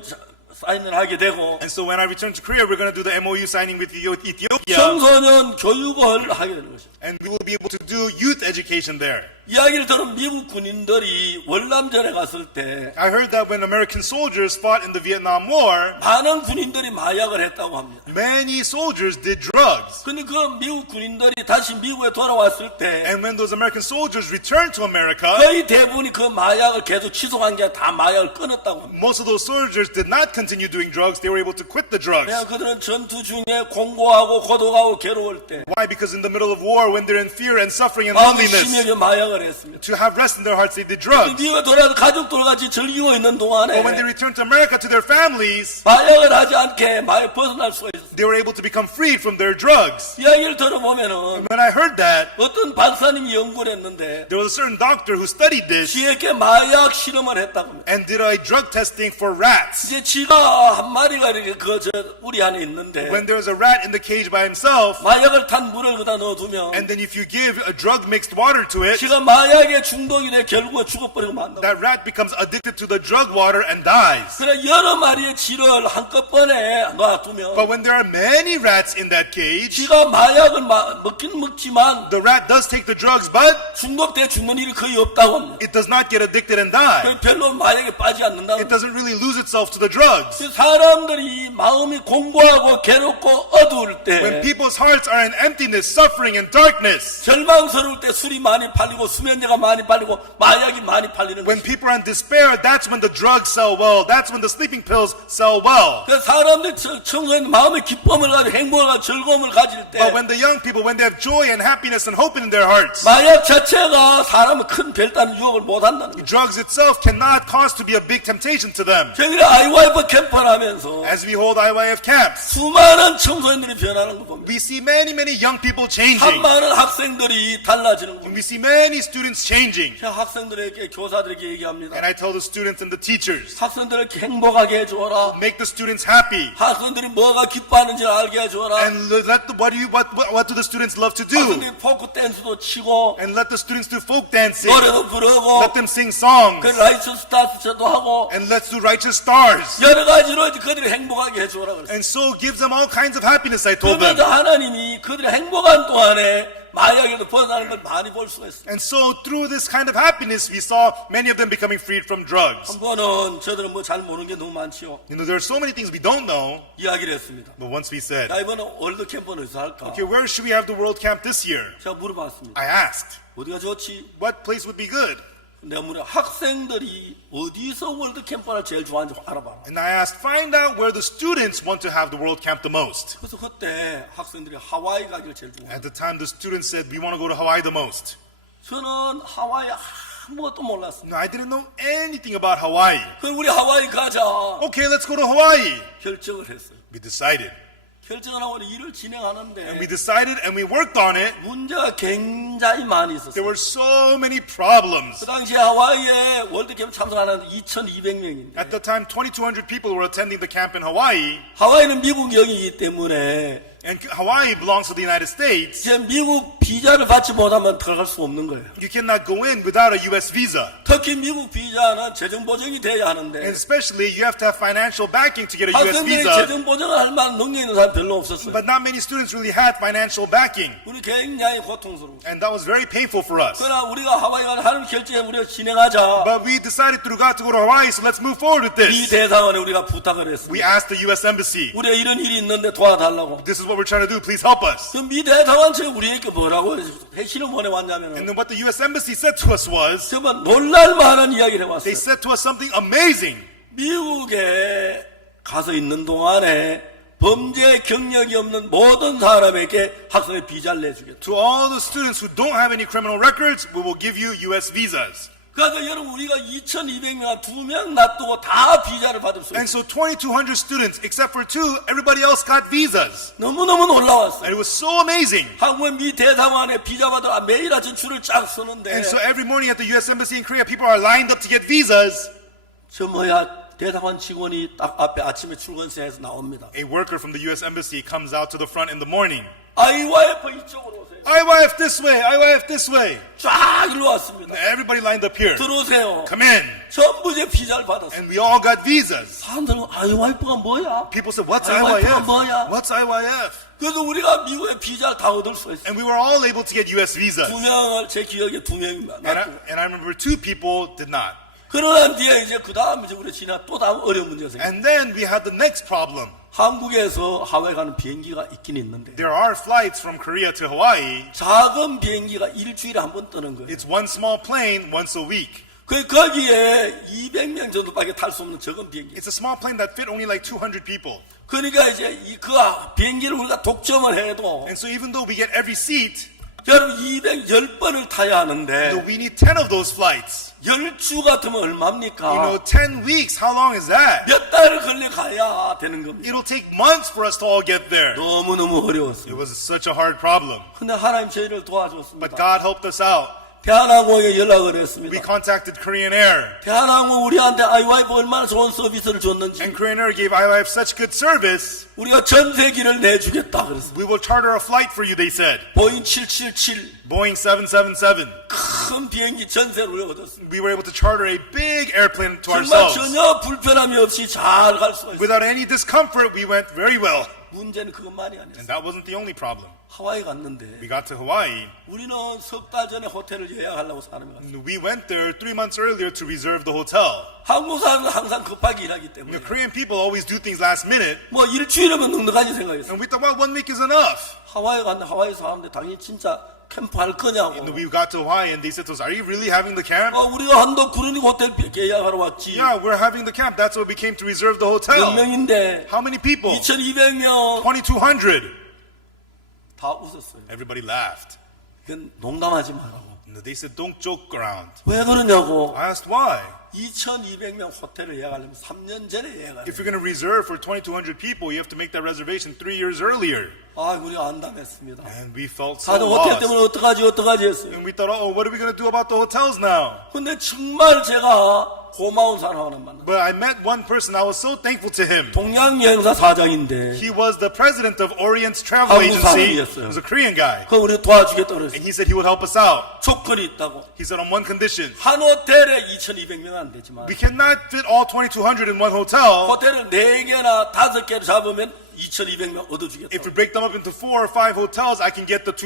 사인을 하게 되고 And so when I return to Korea, we're going to do the MOU signing with Ethiopia. 청소년 교육을 하게 되는 것이죠. And we will be able to do youth education there. 이야기를 들은 미국 군인들이 월남전에 갔을 때 I heard that when American soldiers fought in the Vietnam War, 많은 군인들이 마약을 했다고 합니다. many soldiers did drugs. 근데 그 미국 군인들이 다시 미국에 돌아왔을 때 And when those American soldiers returned to America, 거의 대부분이 그 마약을 계속 지속한 게 다 마약을 끊었다고 합니다. most of those soldiers did not continue doing drugs. They were able to quit the drugs. 그냥 그들은 전투 중에 공고하고 고독하고 괴로울 때 Why? Because in the middle of war, when they're in fear and suffering and 마음이 loneliness, 심하게 마약을 했습니다. to have rest in their hearts, they did drugs. 미국에 돌아와서 가족들 같이 즐기고 있는 동안에 But when they returned to America to their families, 마약을 하지 않게 마약 벗어날 수가 있었어요. they were able to become freed from their drugs. 이야기를 들어보면은 When I heard that, 어떤 박사님이 연구를 했는데 there was a certain doctor who studied this 쥐에게 마약 실험을 했다고 합니다. and did a drug testing for rats. 이제 쥐가 한 마리가 이렇게 우리 안에 있는데 When there was a rat in the cage by himself, 마약을 탄 물을 거기다 넣어두면 and then if you give a drug mixed water to it, 쥐가 마약에 중독이 돼 결국은 죽어버리고 만다. that rat becomes addicted to the drug water and dies. 그래 여러 마리의 쥐를 한꺼번에 놔두면 But when there are many rats in that cage, 쥐가 마약을 먹긴 먹지만 the rat does take the drugs, but 중독돼 죽는 일이 거의 없다고 합니다. it does not get addicted and die. 별로 마약에 빠지지 않는다. It doesn't really lose itself to the drugs. 사람들이 마음이 공고하고 괴롭고 어두울 When 때 people's hearts are in emptiness, suffering, and darkness, 절망스러울 때 술이 많이 팔리고 수면제가 많이 팔리고 마약이 많이 팔리는 When 거죠. people are in despair, that's when the drugs sell well. That's when the sleeping pills sell well. 그래서 사람들이 청소년 마음의 기쁨을 가지고 행복을 가지고 즐거움을 가질 때 But when the young people, when they have joy and happiness and hope in their hearts, 마약 자체가 사람을 큰 별다른 유혹을 못 한다는 거죠. drugs itself cannot cause to be a big temptation to them. 저희가 IYF 캠프를 하면서 As we hold IYF camps, 수많은 청소년들이 변하는 거 봅니다. we see many young people changing. 수많은 학생들이 달라지는 And 겁니다. we see many students changing. 제가 학생들에게 교사들에게 얘기합니다. And I tell the students and the teachers, 학생들을 행복하게 해줘라. make the students happy. 학생들이 뭐가 기뻐하는지 알게 해줘라. And let the, what do the students love to do? 학생들이 포크 댄스도 치고 And let the students do folk dancing. 노래도 부르고 Let them sing songs. 그 라이트 스타트도 하고 And let's do righteous stars. 여러 가지로 그들이 행복하게 해줘라 그랬어요. And so give them all kinds of happiness, I told them. 그러면서 하나님이 그들의 행복한 동안에 마약에도 벗어나는 걸 많이 볼 수가 있어요. And so through this kind of happiness, we saw many of them becoming freed from drugs. 한 번은 저들은 뭐 잘 모르는 게 너무 많지요. You know, there are so many things we don't know, 이야기를 했습니다. but once we said, 야, 이번에 월드 캠프는 어디서 할까? okay, where should we have the World Camp this year? 제가 물어봤습니다. I asked, 어디가 좋지? what place would be good? 내가 물어 학생들이 어디서 월드 캠프를 제일 좋아하는지 알아봐라. And I asked, find out where the students want to have the World Camp the most. 그래서 그때 학생들이 하와이 가기를 제일 좋아해요. At the time, the students said, we want to go to Hawaii the most. 저는 하와이 아무것도 몰랐습니다. No, I didn't know anything about Hawaii. 그럼 우리 하와이 가자 Okay, let's go to Hawaii. 결정을 했어요. We decided. 결정을 하고 일을 진행하는데 We decided and we worked on it. 문제가 굉장히 많이 There 있었어요. were so many problems. 그 당시에 하와이에 월드캠프 참석하는 2,200명인데 At the time, 2,200 people were attending the camp in Hawaii. 하와이는 미국 영이기 때문에 And Hawaii belongs to the United States. 이제 미국 비자를 받지 못하면 들어갈 수 없는 거예요. You cannot go in without a U.S. visa. 특히 미국 비자는 재정 보정이 돼야 And 하는데 especially, you have to have financial backing to get a U.S. 학생들이 visa. 재정 보정을 할 만한 능력 있는 사람 별로 없었어요. But not many students really had financial backing. 우리 굉장히 고통스러워. And that was very painful for us. 그러나 우리가 하와이 가는 하나님 결정에 우리가 진행하자. But we decided through God to go to Hawaii, so let's move forward with 미 this. 대사관에 우리가 부탁을 We 했습니다. asked the U.S. Embassy, 우리가 이런 일이 있는데 도와달라고. this is what we're trying to do, please help us. 그 미 대사관 측 우리에게 뭐라고 해시를 And 보내왔냐면 then what the U.S. Embassy said to us was, 정말 놀랄만한 이야기를 해왔어요. they said to us something amazing. 미국에 가서 있는 동안에 범죄 경력이 없는 모든 사람에게 학생의 비자를 내주겠다. To all the students who don't have any criminal records, we will give you U.S. visas. 그러니까 여러분 우리가 2,200명 2명 놔두고 다 비자를 받을 수 And 있어요. so 2,200 students, except for 2, everybody else got visas. 너무너무 놀라웠어요. And it was so amazing. 한국의 미 대사관에 비자 받으러 매일 아침 줄을 쫙 서는데 And so every morning at the U.S. Embassy in Korea, people are lined up to get visas. 저 뭐야 대사관 직원이 딱 앞에 아침에 출근세에서 나옵니다. A worker from the U.S. Embassy comes out to the front in the morning. IYF 이쪽으로 오세요. IYF this way, IYF this way. 쫙 일로 왔습니다. Everybody lined up here. 들어오세요. Come in. 전부 이제 비자를 받았어요. And we all got visas. 사람들은 IYF가 뭐야? People said, what's IYF가 IYF? 뭐야? What's IYF? 그래서 우리가 미국의 비자를 다 얻을 수가 있어요. And we were all able to get U.S. visas. 두 명을 제 기억에 2명이 And I remember 2 people did not. 그러난 뒤에 이제 그 다음 이제 우리 지나 또 다음 어려운 문제가 생겨. And then we had the next problem. 한국에서 하와이 가는 비행기가 있긴 있는데 There are flights from Korea to Hawaii. 작은 비행기가 일주일에 한 번 뜨는 거예요. It's one small plane once a week. 거기에 200명 정도밖에 탈 수 없는 적은 비행기. It's a small plane that fit only like 200 people. 그러니까 이제 그 비행기를 우리가 독점을 해도 And so even though we get every seat, 여러분 210번을 타야 하는데 we need 10 of those flights. 10주 같으면 얼마입니까? You know, 10 weeks, how long is that? 몇 달을 걸려 가야 되는 겁니다. It'll take months for us to all get there. 너무너무 It 어려웠어요. was such a hard problem. 근데 하나님 저희를 But 도와줬습니다. God helped us out. 대한항공에 연락을 We 했습니다. contacted Korean Air. 대한항공 우리한테 IYF 얼마나 좋은 서비스를 줬는지 And Korean Air gave IYF such good service. 우리가 전세기를 내주겠다 그랬어요. We will charter a flight for you, they said. 보잉 777 Boeing 777. 큰 비행기 전세를 우리가 얻었습니다. We were able to charter a big airplane to 정말 ourselves. 전혀 불편함이 없이 잘 갈 수가 있어요. Without any discomfort, we went very well. 문제는 그것만이 아니었어요. And that wasn't the only problem. 하와이 갔는데 We got to Hawaii. 우리는 석 달 전에 호텔을 예약하려고 사람이 갔어요. We went there 3 months earlier to reserve the hotel. 한국 사람은 항상 급하게 일하기 The 때문에 Korean people always do things last minute. 뭐 일주일이면 넉넉하지 생각했어요. And we thought, well, 1 week is enough. 하와이 갔는데 하와이 사람들 당연히 진짜 캠프 할 거냐고. And we got to Hawaii and they said to us, are you really having the camp? 우리가 한도 그러니 호텔 예약하러 왔지. Yeah, we're having the camp. That's why we came to reserve the 몇 hotel. 명인데? How many people? 2,200명. 2,200. 다 웃었어요. Everybody laughed. 그건 농담하지 말라고. And they said, don't joke around. 왜 그러냐고. I asked why. 2,200명 호텔을 예약하려면 3년 전에 예약해야 If 돼. you're going to reserve for 2,200 people, you have to make that reservation 3 years earlier. 우리가 안담했습니다. And we felt so 다들 호텔 lost. 때문에 어떡하지 했어요. And we thought, oh, what are we going to do about the hotels now? 근데 정말 제가 고마운 사람 하나 만났어요. But I met one person. I was so thankful to him. 동양여행사 사장인데 He was the president of Orient Travel 한국 Agency. 사람이었어요. He was a Korean guy. 그 우리 도와주겠다고 And 그랬어요. he said he would help us out. 조건이 있다고. He said on one condition. 한 호텔에 2,200명 안 되지만 We cannot fit all 2,200 in one hotel. 호텔을 4개나 5개를 잡으면 2,200명 얻어주겠다. If we break them up into 4 or 5 hotels, I can get it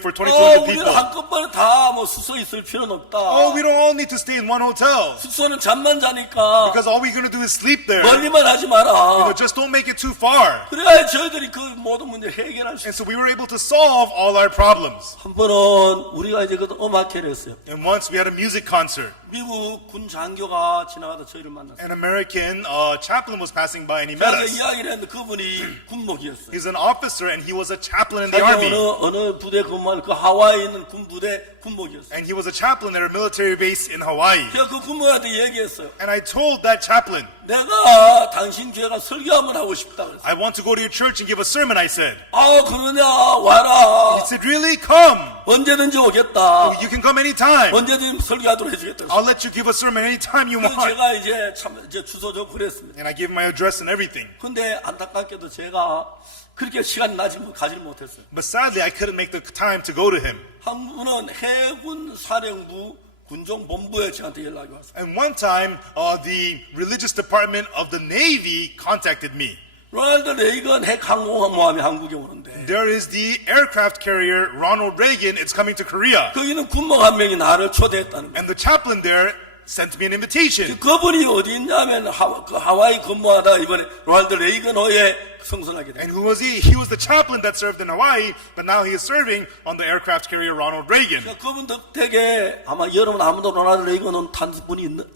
for 2,200 우리는 people. 한꺼번에 다 수소 있을 필요는 없다. Oh, we don't all need to stay in one hotel. 숙소는 잠만 자니까 Because all we're going to do is sleep there. 멀리만 하지 마라. Just don't make it too far. 그래야 저희들이 그 모든 문제 해결할 수 있어요. And so we were able to solve all our problems. 한 번은 우리가 이제 그 음악회를 했어요. And once we had a music concert. 미국 군 장교가 지나가다 저희를 만났어요. An American chaplain was passing by and he met 제가 us. 이야기를 했는데 그분이 군목이었어요. He's an officer and he was a chaplain in the 자기가 army. 어느 부대 근무하는 그 하와이에 있는 군부대 군목이었어요. And he was a chaplain at a military base in Hawaii. 제가 그 군목한테 얘기했어요. And I told that chaplain, 내가 당신 교회가 설교 한번 하고 싶다 그랬어요. I want to go to your church and give a sermon, I said. 그러냐 와라. He said, really? Come. 언제든지 오겠다. You can come anytime. 언제든지 설교하도록 해주겠다. I'll let you give a sermon anytime you 그래서 want. 제가 이제 주소 좀 그랬습니다. And I gave my address and everything. 근데 안타깝게도 제가 그렇게 시간이 가지를 못했어요. But sadly, I couldn't make the time to go to him. 한 분은 해군 사령부 군종본부에 저한테 연락이 왔어요. And one time, the religious department of the Navy contacted me. 로널드 레이건 핵항공모함이 한국에 오는데 There is the aircraft carrier Ronald Reagan. It's coming to Korea. 거기는 군목 한 명이 나를 초대했다는 거예요. And the chaplain there sent me an invitation. 그분이 어디 있냐면 하와이 근무하다 이번에 로널드 레이건 호에 성선하게 And 돼요. who was he? He was the chaplain that served in Hawaii, but now he is serving on the aircraft carrier Ronald Reagan. 그분 덕택에 아마 여러분 아무도 로널드 레이건 탄 분이 있는지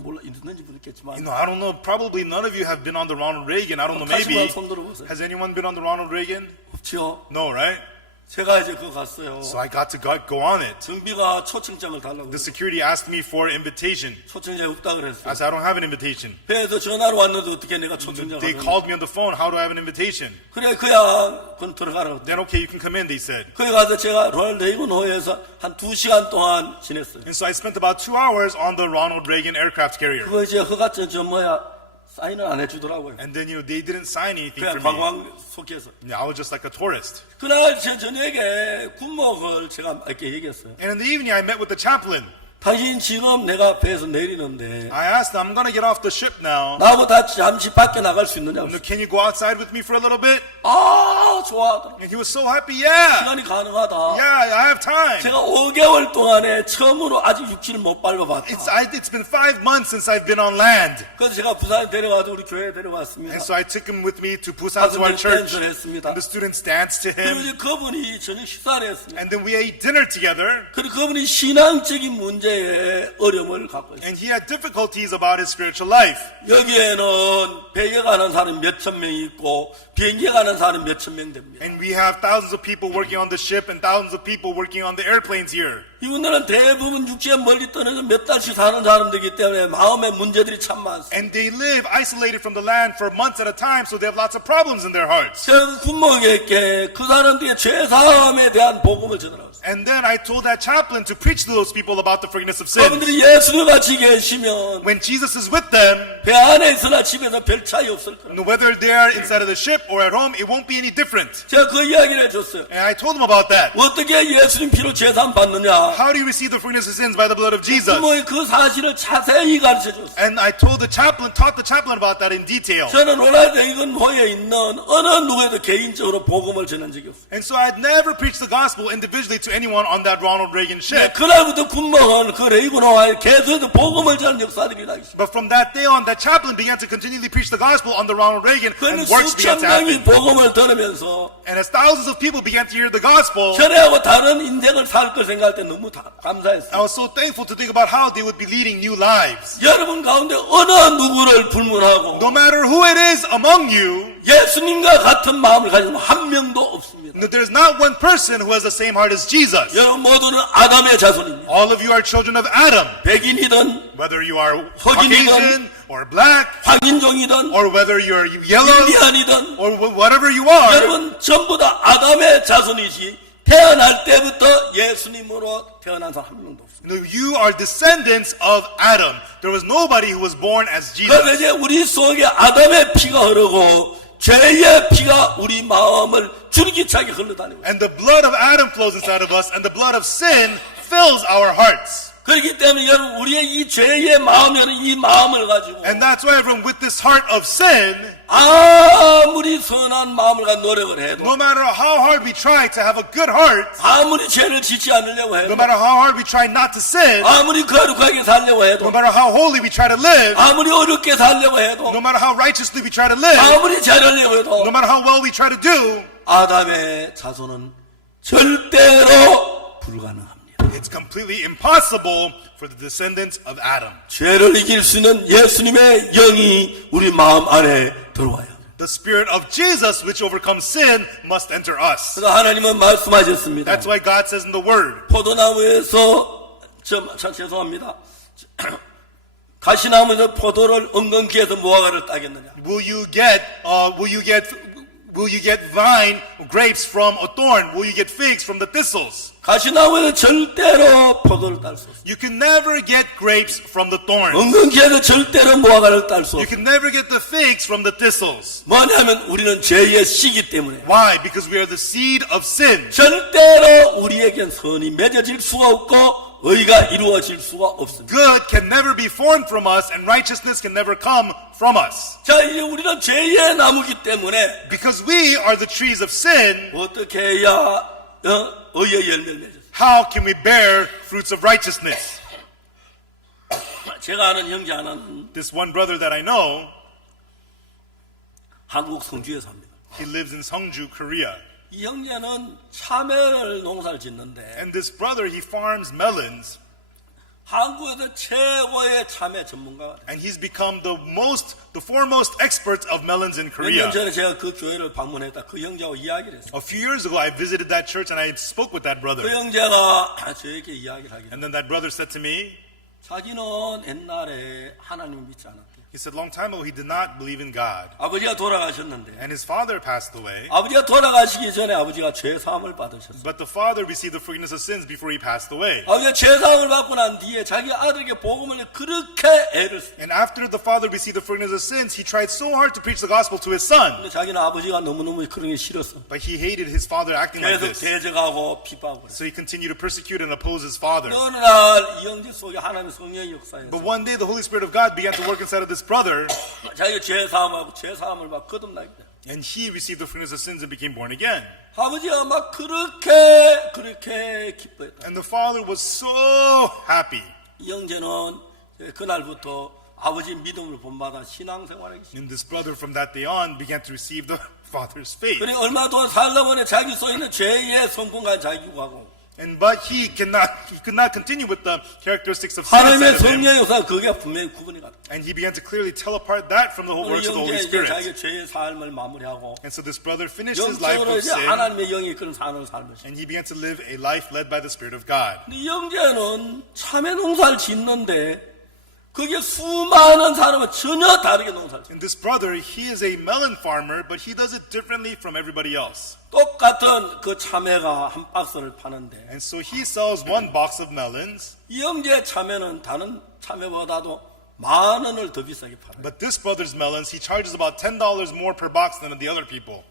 모르겠지만 You know, I don't know. Probably none of you have been on the Ronald Reagan. I don't know. 다시 Maybe. 손 들어보세요. Has anyone been on the Ronald Reagan? 없죠. No, right? 제가 이제 그거 갔어요. So I got to go on it. 정비가 초청장을 달라고 The 그랬어요. security asked me for an invitation. 초청장이 없다 그랬어요. I said, I don't have an invitation. 배에서 전화로 왔는데 어떻게 내가 초청장을 They 하냐. called me on the phone. How do I have an invitation? 그래 그냥 그건 들어가라고. Then, okay, you can come in, they said. 거기 가서 제가 로널드 레이건 호에서 한 2시간 동안 지냈어요. And so I spent about 2 hours on the Ronald Reagan aircraft carrier. 그거 이제 허가증 사인을 안 해주더라고요. And then, they didn't sign anything 그냥 for me. 관광 속해서. I was just like a tourist. 그날 제 저녁에 군목을 제가 이렇게 얘기했어요. And in the evening, I met with the chaplain. 당신 지금 내가 배에서 내리는데 I asked him, I'm going to get off the ship now. 나보다 잠시 밖에 나갈 수 있느냐고. Can you go outside with me for a little bit? 좋아하더라. And he was so happy. Yeah. 시간이 가능하다. Yeah, I have time. 제가 5개월 동안에 처음으로 아직 육지를 못 밟아봤다. It's been 5 months since I've been on land. 그래서 제가 부산에 데려가서 우리 교회에 데려왔습니다. And so I took him with me to Busan to our 학생들 church. 댄스를 했습니다. And the students danced to 그리고 him. 이제 그분이 저녁 식사를 했습니다. And then we ate dinner together. 그리고 그분이 신앙적인 문제에 어려움을 갖고 있어요. And he had difficulties about his spiritual life. 여기에는 배에 가는 사람이 몇천 명이 있고 비행기에 가는 사람이 몇천 명 됩니다. And we have thousands of people working on the ship and thousands of people working on the airplanes here. 이분들은 대부분 육지에 멀리 떠나서 몇 달씩 사는 사람들이기 때문에 마음의 문제들이 참 많습니다. And they live isolated from the land for months at a time, so they have lots of problems in their hearts. 제가 군목에게 그 사람들의 죄사함에 대한 복음을 전하라고 했어요. And then I told that chaplain to preach to those people about the forgiveness of sins. 그분들이 예수님 같이 계시면 When Jesus is with them, 배 안에 있으나 집에서 별 차이 없을 거라고. whether they are inside of the ship or at home, it won't be any different. 제가 그 이야기를 해줬어요. And I told them about that. 어떻게 예수님 피로 죄사함 받느냐. How do you receive the forgiveness of sins? By the blood of Jesus. 부모의 그 사실을 자세히 가르쳐줬어요. And I taught the chaplain about that in detail. 저는 로널드 레이건 호에 있는 어느 누구에도 개인적으로 복음을 전한 적이 없어요. And so I had never preached the gospel individually to anyone on that Ronald Reagan ship. 그날부터 군목은 그 레이건 호에 계속해서 복음을 전하는 역사들이 일어나기 시작했어요. But from that day on, that chaplain began to continually preach the gospel on the Ronald Reagan, 그는 and works began 수천 to happen. 명이 복음을 들으면서 And as thousands of people began to hear the gospel, 전에하고 다른 인생을 살 걸 생각할 때 너무 I 감사했어요. was so thankful to think about how they would be leading new lives. 여러분 가운데 어느 누구를 불문하고 No matter who it is among you, 예수님과 같은 마음을 가진 한 명도 없습니다. there's not one person who has the same heart as Jesus. 여러분 모두는 아담의 자손입니다. All of you are children of Adam. 백인이든 Whether you are 흑인이든, Caucasian or black, 황인종이든 or whether you're yellow, 인디안이든 or whatever you are, 여러분 전부 다 아담의 자손이지 태어날 때부터 예수님으로 태어난 사람 한 명도 없습니다. you are descendants of Adam. There was nobody who was born as 그래서 Jesus. 이제 우리 속에 아담의 피가 흐르고 죄의 피가 우리 마음을 줄기차게 흘러다니고 And the blood of Adam flows inside of us, and the blood of sin fills our hearts. 그렇기 때문에 여러분 우리의 이 죄의 마음이라는 이 마음을 가지고 And that's why, everyone, with this heart of sin, 아무리 선한 마음을 가지고 노력을 해도 no matter how hard we try to have a good heart, 아무리 죄를 짓지 않으려고 no 해도 matter how hard we try not to sin, 아무리 거룩하게 살려고 no 해도 matter how holy we try to live, 아무리 어렵게 살려고 해도 no matter how righteously we try to live, 아무리 잘하려고 해도 no matter how well we try to do, 아담의 자손은 절대로 불가능합니다. it's completely impossible for the descendants of Adam. 죄를 이길 수 있는 예수님의 영이 우리 마음 안에 들어와요. The spirit of Jesus, which overcomes sin, must enter us. 그래서 하나님은 말씀하셨습니다. That's why God says in the Word, 포도나무에서 죄송합니다. 가시나무에서 포도를 엉겅퀴에서 무화과를 따겠느냐? will you get vine grapes from a thorn? Will you get figs from the thistles? 가시나무에서 절대로 포도를 딸 수 없어요. You can never get grapes from the thorns. 엉겅퀴에서 절대로 무화과를 딸 수 You 없어요. can never get the figs from the thistles. 뭐냐면 우리는 죄의 씨기 때문에 Why? Because we are the seed of sin. 절대로 우리에겐 선이 맺어질 수가 없고 의가 이루어질 수가 없습니다. Good can never be formed from us, and righteousness can never come from us. 자, 이제 우리는 죄의 나무기 때문에 Because we are the trees of sin, 어떻게 해야 의의 열매를 맺었어요? how can we bear fruits of righteousness? 제가 아는 형제 하나는 This one brother that I know, 한국 성주에 삽니다. he lives in Seongju, Korea. 이 형제는 참외를 농사를 짓는데 And this brother, he farms melons, 한국에서 최고의 참외 전문가가 돼요. and he's become the foremost expert of melons in 몇 Korea. 년 전에 제가 그 교회를 방문했다. 그 형제하고 이야기를 했어요. A few years ago, I visited that church and I spoke with that 그 brother. 형제가 저에게 이야기를 하길래 And then that brother said to me, 자기는 옛날에 하나님을 믿지 않았대요. he said long time ago he did not believe in God. 아버지가 돌아가셨는데 And his father passed away. 아버지가 돌아가시기 전에 아버지가 죄사함을 받으셨어요. But the father received the forgiveness of sins before he passed away. 아버지가 죄사함을 받고 난 뒤에 자기 아들에게 복음을 그렇게 애를 써요. And after the father received the forgiveness of sins, he tried so hard to preach the gospel to his son. 근데 자기는 아버지가 너무너무 그런 게 싫었어. But he hated his father acting like 계속 this. 대적하고 비방하고 그랬어. So he continued to persecute and oppose his father. 어느 날 이 형제 속에 하나님의 성령의 역사에서 But one day the Holy Spirit of God began to work inside of this brother, 자기가 죄사함하고 죄사함을 막 거듭나게 돼. and he received the forgiveness of sins and became born again. 아버지가 막 그렇게 기뻐했다. And the father was so happy. 이 형제는 그날부터 아버지 믿음을 본받아 신앙생활하기 시작. And this brother from that day on began to receive the father's faith. 그래 얼마 동안 살다 보니 자기 속에 있는 죄의 성품과 자기 유하고 But he could not continue with the characteristics of sin 하나님의 inside of him. 성령의 역사 그게 분명히 구분이 갔다. And he began to clearly tell apart that from the whole 우리 works of the Holy 형제 이제 Spirit. 자기 죄의 삶을 마무리하고 And so this brother finished his life 영적으로 of 이제 sin, 하나님의 영이 그런 삶을 살면서 and he began to live a life led by the Spirit of God. 이 형제는 참외 농사를 짓는데 그게 수많은 사람은 전혀 다르게 농사를 짓는 And this brother, he is a melon farmer, but he does it differently from everybody else. 똑같은 그 참외가 한 박스를 파는데 And so he sells one box of melons, 이 형제 참외는 다른 참외보다도 10,000원을 더 비싸게 팔아요. but this brother's melons, he charges about $10 more per box than the other people.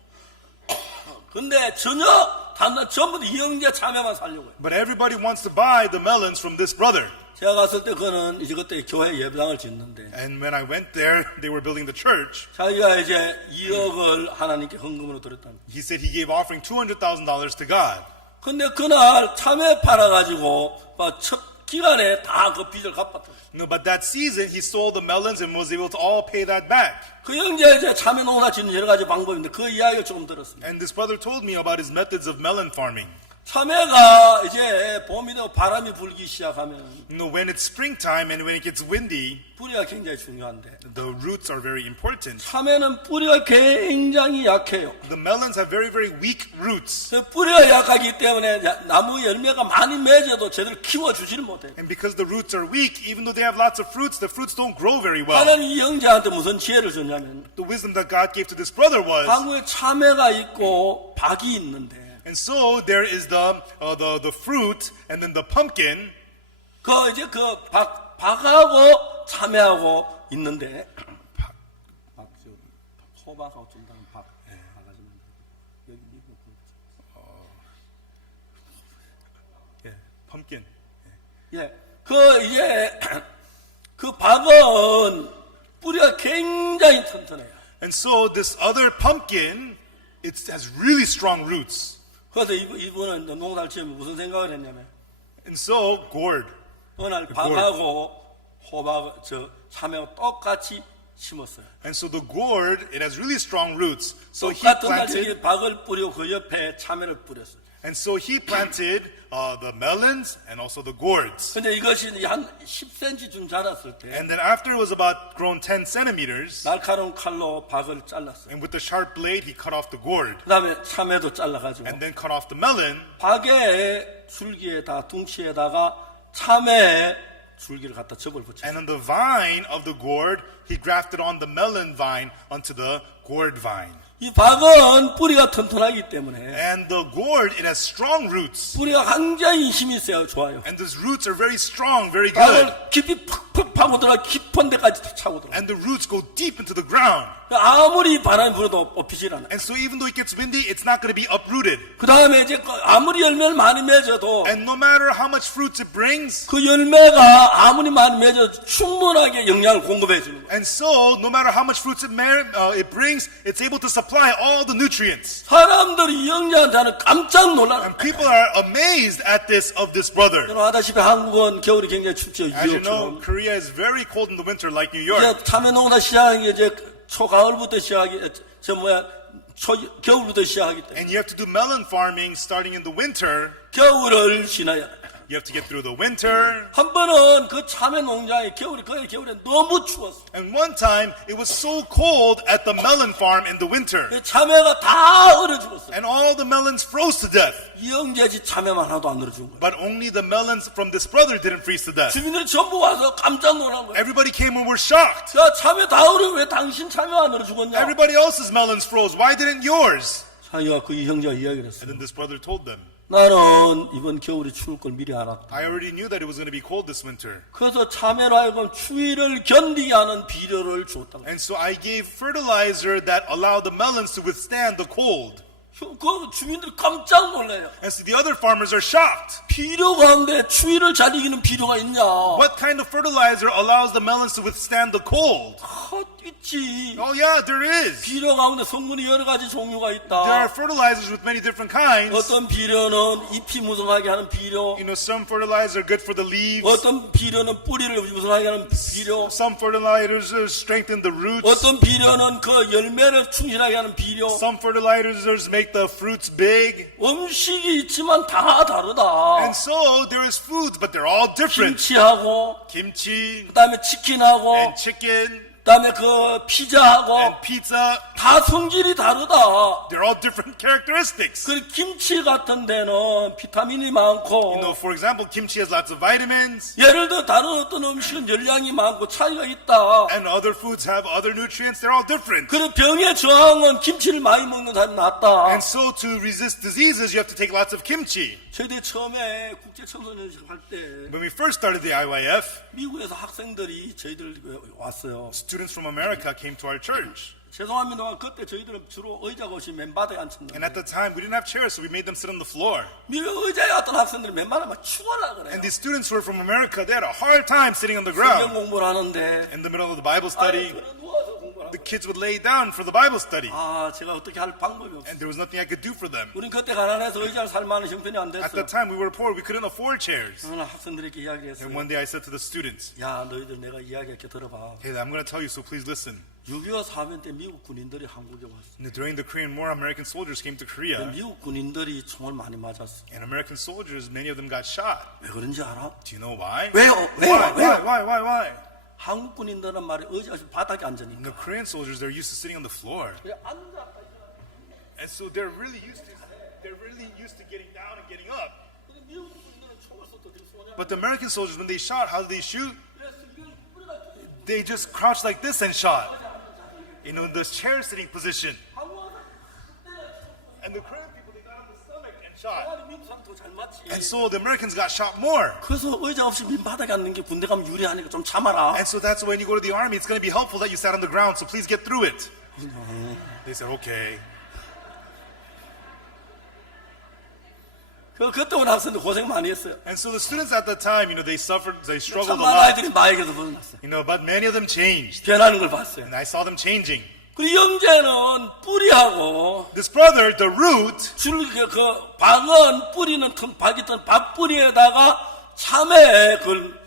근데 전부 다 이 형제 참외만 살려고 해요. But everybody wants to buy the melons from this brother. 제가 갔을 때 그는 이제 그때 교회 예배당을 짓는데 And when I went there, they were building the church. 자기가 이제 2억을 하나님께 헌금으로 드렸답니다. He said he gave offering $200,000 to God. 근데 그날 참외 팔아가지고 첫 기간에 다 그 빚을 갚았다. No, but that season he sold the melons and was able to all pay that back. 그 형제 이제 참외 농사 짓는 여러 가지 방법인데 그 이야기를 조금 들었습니다. And this brother told me about his methods of melon farming. 참외가 이제 봄이 되고 바람이 불기 시작하면 You know, when it's springtime and when it gets windy, 뿌리가 굉장히 중요한데 the roots are very important. 참외는 뿌리가 굉장히 약해요. The melons have very, very weak roots. 그 뿌리가 약하기 때문에 나무 열매가 많이 맺어도 제대로 키워주지를 못해요. And because the roots are weak, even though they have lots of fruits, the fruits don't grow very well. 하나님 이 형제한테 무슨 지혜를 줬냐면 The wisdom that God gave to this brother was, 한국에 참외가 있고 박이 있는데 and so there is the fruit and then the pumpkin. 그 이제 그 박하고 참외하고 있는데 호박하고 좀 다른 박하지만 여기 미국 Yeah, pumpkin. 예, 그 이제 그 박은 뿌리가 굉장히 튼튼해요. And so this other pumpkin, it has really strong roots. 그래서 이분은 농사를 지으면 무슨 생각을 했냐면 And so gourd. 어느 날 박하고 호박 참외하고 똑같이 심었어요. And so the gourd, it has really strong roots. So he 똑같은 날 planted, 저기 박을 뿌리고 그 옆에 참외를 뿌렸어요. and so he planted the melons and also the gourds. 근데 이것이 한 10cm쯤 자랐을 때 And then after it was about grown 10 centimeters, 날카로운 칼로 박을 잘랐어요. and with the sharp blade, he cut off the gourd. 그 다음에 참외도 잘라가지고 And then cut off the melon. 박의 줄기에다 둥치에다가 참외 줄기를 갖다 접을 붙였어요. And on the vine of the gourd, he grafted on the melon vine onto the gourd vine. 이 박은 뿌리가 튼튼하기 때문에 And the gourd, it has strong roots. 뿌리가 굉장히 힘이 세요. 좋아요. And those roots are very strong, very good. 박을 깊이 팍팍 파고 들어가 깊은 데까지 차고 들어가. And the roots go deep into the ground. 아무리 바람이 불어도 뽑히질 않아요. And so even though it gets windy, it's not going to be uprooted. 그 다음에 이제 아무리 열매를 많이 맺어도 And no matter how much fruits it brings, 그 열매가 아무리 많이 맺어도 충분하게 영양을 공급해 주는 거예요. and so no matter how much fruits it brings, it's able to supply all the nutrients. 사람들이 이 형제한테는 깜짝 놀라요. And people are amazed at this of this brother. 여러분 아다시피 한국은 겨울이 굉장히 춥죠. As you know, 뉴욕처럼. Korea is very cold in the winter, like New York. 이제 참외 농사 시작하기 이제 초가을부터 겨울부터 시작하기 때문에 And you have to do melon farming starting in the winter. 겨울을 지나야 돼요. You have to get through the winter. 한 번은 그 참외 농장에 겨울에 너무 추웠어. And one time, it was so cold at the melon farm in the winter. 그 참외가 다 얼어 죽었어. And all the melons froze to death. 이 형제 집 참외만 하나도 안 얼어 죽은 거야. But only the melons from this brother didn't freeze to death. 주민들이 전부 와서 깜짝 놀란 거야. Everybody came and were shocked. 야 참외 다 얼어 왜 당신 참외 안 얼어 죽었냐? Everybody else's melons froze. Why didn't yours? 자기가 그 이 형제가 이야기를 했어. And then this brother told them, 나는 이번 겨울이 추울 걸 미리 알았다. I already knew that it was going to be cold this winter. 그래서 참외로 하여금 추위를 견디게 하는 비료를 줬다. And so I gave fertilizer that allowed the melons to withstand the cold. 그 주민들이 깜짝 놀래요. And so the other farmers are shocked. 비료 가운데 추위를 잘 이기는 비료가 있냐? What kind of fertilizer allows the melons to withstand the cold? 있지. Oh yeah, there is. 비료 가운데 성분이 여러 가지 종류가 There are 있다. fertilizers with many different kinds. 어떤 비료는 잎이 무성하게 하는 비료, You know, some fertilizers are good for the leaves. 어떤 비료는 뿌리를 무성하게 하는 비료, Some fertilizers strengthen the roots. 어떤 비료는 그 열매를 충실하게 하는 비료. Some fertilizers make the fruits big. 음식이 있지만 다 다르다. And so there is food, but they're all different. 김치하고, Kimchi 그다음에 치킨하고, and chicken 그다음에 그 피자하고 and pizza, 다 성질이 다르다. they're all different characteristics. 그 김치 같은 데는 비타민이 많고, You know, for example, kimchi has lots of vitamins, 예를 들어 다른 어떤 음식은 열량이 많고 차이가 있다. and other foods have other nutrients. They're all different. 그래 병에 저항은 김치를 많이 먹는 사람이 낫다. And so to resist diseases, you have to take lots of kimchi. 저희들 처음에 국제 청소년식 할 때 When we first started the IYF, 미국에서 학생들이 저희들 왔어요. students from America came to our church. 죄송합니다만 그때 저희들은 주로 의자가 없이 맨바닥에 And 앉혔는데 at the time, we didn't have chairs, so we made them sit on the floor. 미국 의자에 왔던 학생들이 맨바닥에 죽어라 그래요. And these students who were from America, they had a hard time sitting on the 성경 ground. 공부를 하는데 In the middle of the Bible study, 그래 누워서 공부를 하고 the kids would lay down for the Bible study. 아, 제가 어떻게 할 방법이 없어요. And there was nothing I could do for them. 우린 그때 가난해서 의자를 살 만한 형편이 안 At 됐어. that time, we were poor. We couldn't afford chairs. 저는 학생들에게 이야기를 And 했어요. one day I said to the students, 야, 너희들 내가 이야기할게 들어봐. hey, I'm going to tell you, so please listen. 6.25 사변 때 미국 군인들이 한국에 왔어. During the Korean War, American soldiers came to Korea. 미국 군인들이 총을 많이 맞았어. And American soldiers, many of them got shot. 왜 그런지 알아? Do you know why? 왜요? Why? 한국 군인들은 말이 의자에서 바닥에 And 앉으니까. the Korean soldiers, they're used to sitting on the floor. 그래, 앉았다. And so they're really used to getting down and getting up. 근데 미국 군인들은 총을 쏘도 쏘냐? But the American soldiers, when they shot, how did they shoot? 그래서 이걸 뿌리가 They just crouched like this and shot. You know, in the chair sitting position. And the Korean people, they got on the stomach and shot. 미국 사람 더 잘 맞지. And so the Americans got shot more. 그래서 의자 없이 민바닥에 앉는 게 군대 가면 유리하니까 좀 참아라. And so that's when you go to the army, it's going to be helpful that you sat on the ground, so please get through it. They said, okay. 그때 온 학생들 고생 많이 했어요. And so the students at that time, you know, they struggled a 참 많은 lot. 아이들이 마에게서 벗어났어요. You know, but many of them changed. 변하는 걸 봤어요. And I saw them changing. 그리고 형제는 뿌리하고 This brother, the root, 그 박은 뿌리는 큰 박이 든 박 뿌리에다가 참외 그걸